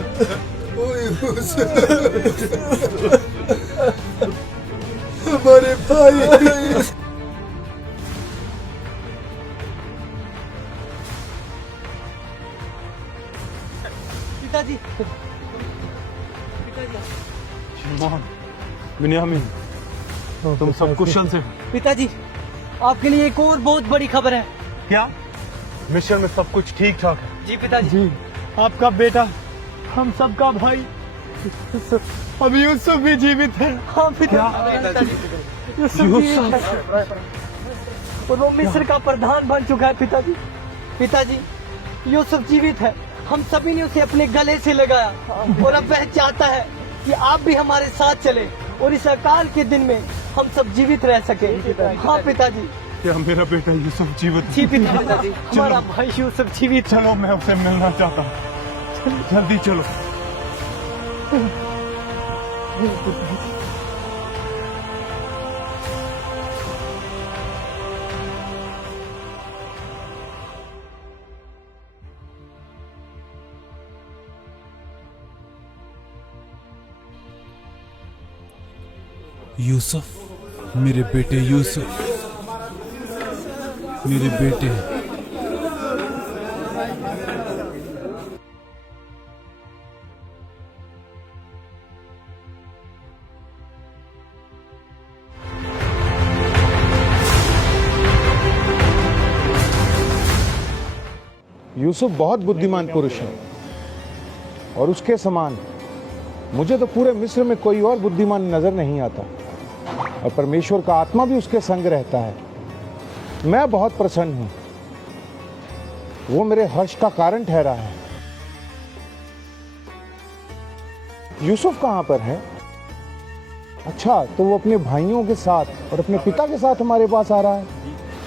हमारे भाई। पिताजी, शमौन, बिन्यामीन, तुम सब कुशल से? पिताजी, आपके लिए एक और बहुत बड़ी खबर है। क्या? मिशन में सब कुछ ठीक ठाक है? जी पिताजी। जी, आपका बेटा, हम सबका भाई, अब यूसुफ भी जीवित है। हाँ पिताजी, और वो मिस्र का प्रधान बन चुका है। पिताजी, पिताजी, यूसुफ जीवित है। हम सभी ने उसे अपने गले से लगाया और अब वह चाहता है कि आप भी हमारे साथ चले और इस अकाल के दिन में हम सब जीवित रह सके। हाँ पिताजी। क्या मेरा बेटा यूसुफ जीवित है? जी पिताजी, हमारा भाई यूसुफ जीवित। चलो, मैं उसे मिलना चाहता हूँ, जल्दी चलो। यूसुफ, मेरे बेटे यूसुफ, मेरे बेटे। यूसुफ बहुत बुद्धिमान पुरुष है और उसके समान मुझे तो पूरे मिस्र में कोई और बुद्धिमान नजर नहीं आता, और परमेश्वर का आत्मा भी उसके संग रहता है। मैं बहुत प्रसन्न हूं, वो मेरे हर्ष का कारण ठहरा है। यूसुफ कहां पर है? अच्छा, तो वो अपने भाइयों के साथ और अपने पिता के साथ हमारे पास आ रहा है।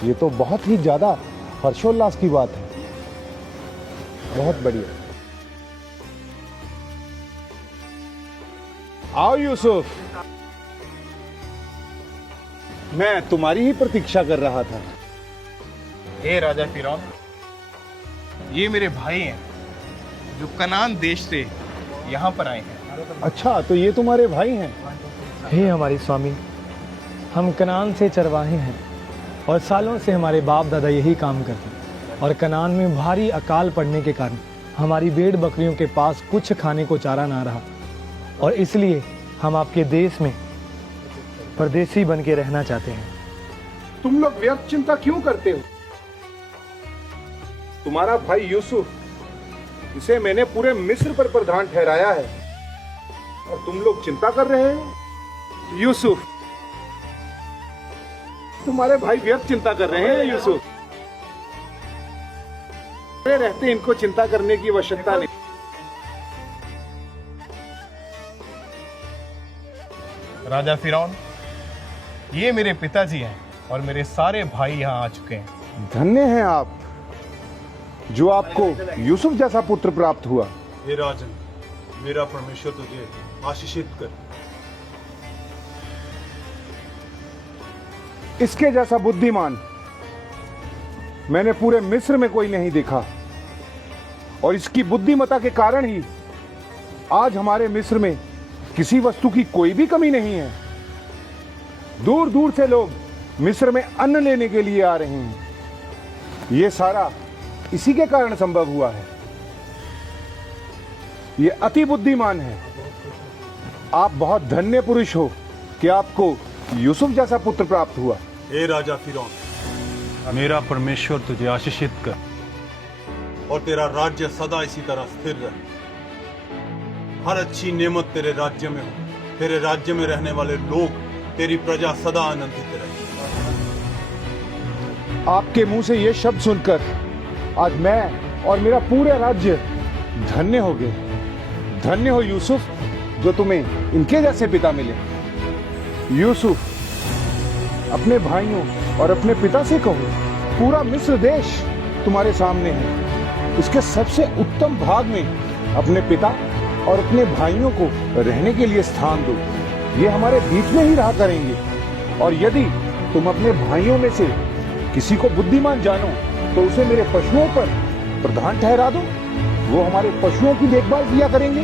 ये तो बहुत ही ज्यादा हर्षोल्लास की बात है। बहुत बढ़िया। आओ यूसुफ, मैं तुम्हारी ही प्रतीक्षा कर रहा था। हे राजा फिरौन, ये मेरे भाई हैं जो कनान देश से यहाँ पर आए हैं। अच्छा, तो ये तुम्हारे भाई हैं? हे हमारे स्वामी, हम कनान से चरवाहे हैं और सालों से हमारे बाप दादा यही काम करते हैं, और कनान में भारी अकाल पड़ने के कारण हमारी भेड़ बकरियों के पास कुछ खाने को चारा ना रहा, और इसलिए हम आपके देश में परदेसी बन के रहना चाहते हैं। तुम लोग व्यर्थ चिंता क्यों करते हो? तुम्हारा भाई यूसुफ, इसे मैंने पूरे मिस्र पर प्रधान ठहराया है, और तुम लोग चिंता कर रहे हो। यूसुफ, तुम्हारे भाई व्यर्थ चिंता कर रहे हैं। यूसुफ, रहते इनको चिंता करने की आवश्यकता नहीं। राजा फिरौन, ये मेरे पिताजी हैं और मेरे सारे भाई यहाँ आ चुके हैं। धन्य हैं आप जो आपको यूसुफ जैसा पुत्र प्राप्त हुआ। हे राजन, मेरा परमेश्वर तुझे आशीषित कर। इसके जैसा बुद्धिमान मैंने पूरे मिस्र में कोई नहीं देखा, और इसकी बुद्धिमता के कारण ही आज हमारे मिस्र में किसी वस्तु की कोई भी कमी नहीं है। दूर दूर से लोग मिस्र में अन्न लेने के लिए आ रहे हैं। ये सारा इसी के कारण संभव हुआ है। ये अति बुद्धिमान है। आप बहुत धन्य पुरुष हो कि आपको यूसुफ जैसा पुत्र प्राप्त हुआ। हे राजा फिरौन, मेरा परमेश्वर तुझे आशीषित कर और तेरा राज्य सदा इसी तरह स्थिर रहे। हर अच्छी नेमत तेरे राज्य में हो। तेरे राज्य में रहने वाले लोग, तेरी प्रजा सदा आनंदित रहे। आपके मुंह से ये शब्द सुनकर आज मैं और मेरा पूरा राज्य धन्य हो गए। धन्य हो यूसुफ, जो तुम्हें इनके जैसे पिता मिले। यूसुफ, अपने भाइयों और अपने पिता से कहो, पूरा मिस्र देश तुम्हारे सामने है। इसके सबसे उत्तम भाग में अपने पिता और अपने भाइयों को रहने के लिए स्थान दो। ये हमारे बीच में ही रहा करेंगे। और यदि तुम अपने भाइयों में से किसी को बुद्धिमान जानो तो उसे मेरे पशुओं पर प्रधान ठहरा दो। वो हमारे पशुओं की देखभाल किया करेंगे।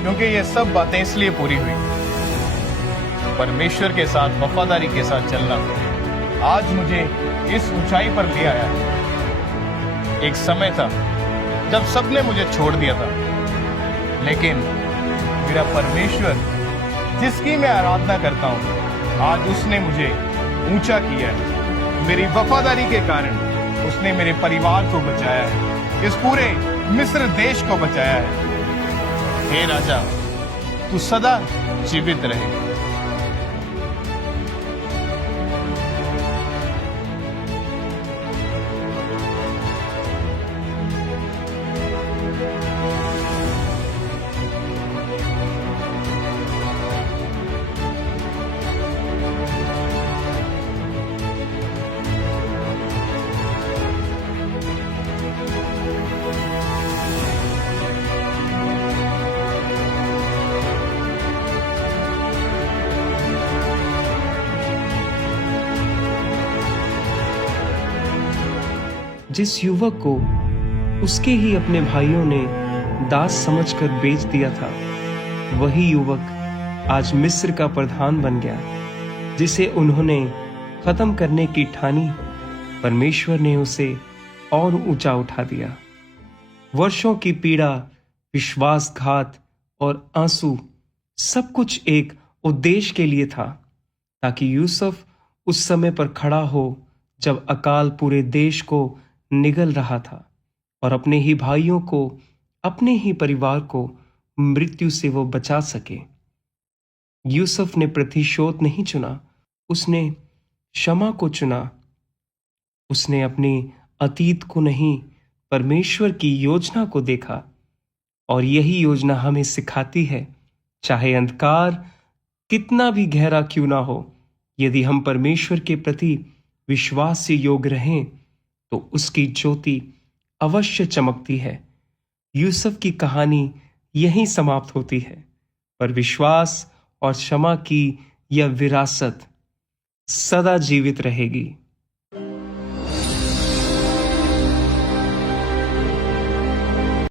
क्योंकि ये सब बातें इसलिए पूरी हुई, परमेश्वर के साथ वफादारी के साथ चलना आज मुझे इस ऊंचाई पर ले आया है। एक समय था जब सबने मुझे छोड़ दिया था, लेकिन मेरा परमेश्वर जिसकी मैं आराधना करता हूँ, आज उसने मुझे ऊंचा किया है। मेरी वफादारी के कारण उसने मेरे परिवार को बचाया है, इस पूरे मिस्र देश को बचाया है। हे राजा, तू सदा जीवित रहे। जिस युवक को उसके ही अपने भाइयों ने दास समझकर बेच दिया था, वही युवक आज मिस्र का प्रधान बन गया, जिसे उन्होंने खत्म करने की ठानी। परमेश्वर ने उसे और ऊंचा उठा दिया। वर्षों की पीड़ा, विश्वासघात और आंसू, सब कुछ एक उद्देश्य के लिए था, ताकि यूसुफ उस समय पर खड़ा हो जब अकाल पूरे देश को निगल रहा था और अपने ही भाइयों को, अपने ही परिवार को मृत्यु से वो बचा सके। यूसुफ ने प्रतिशोध नहीं चुना, उसने क्षमा को चुना। उसने अपने अतीत को नहीं, परमेश्वर की योजना को देखा। और यही योजना हमें सिखाती है, चाहे अंधकार कितना भी गहरा क्यों ना हो, यदि हम परमेश्वर के प्रति विश्वास से योग्य रहें तो उसकी ज्योति अवश्य चमकती है। यूसुफ की कहानी यहीं समाप्त होती है, पर विश्वास और क्षमा की यह विरासत सदा जीवित रहेगी।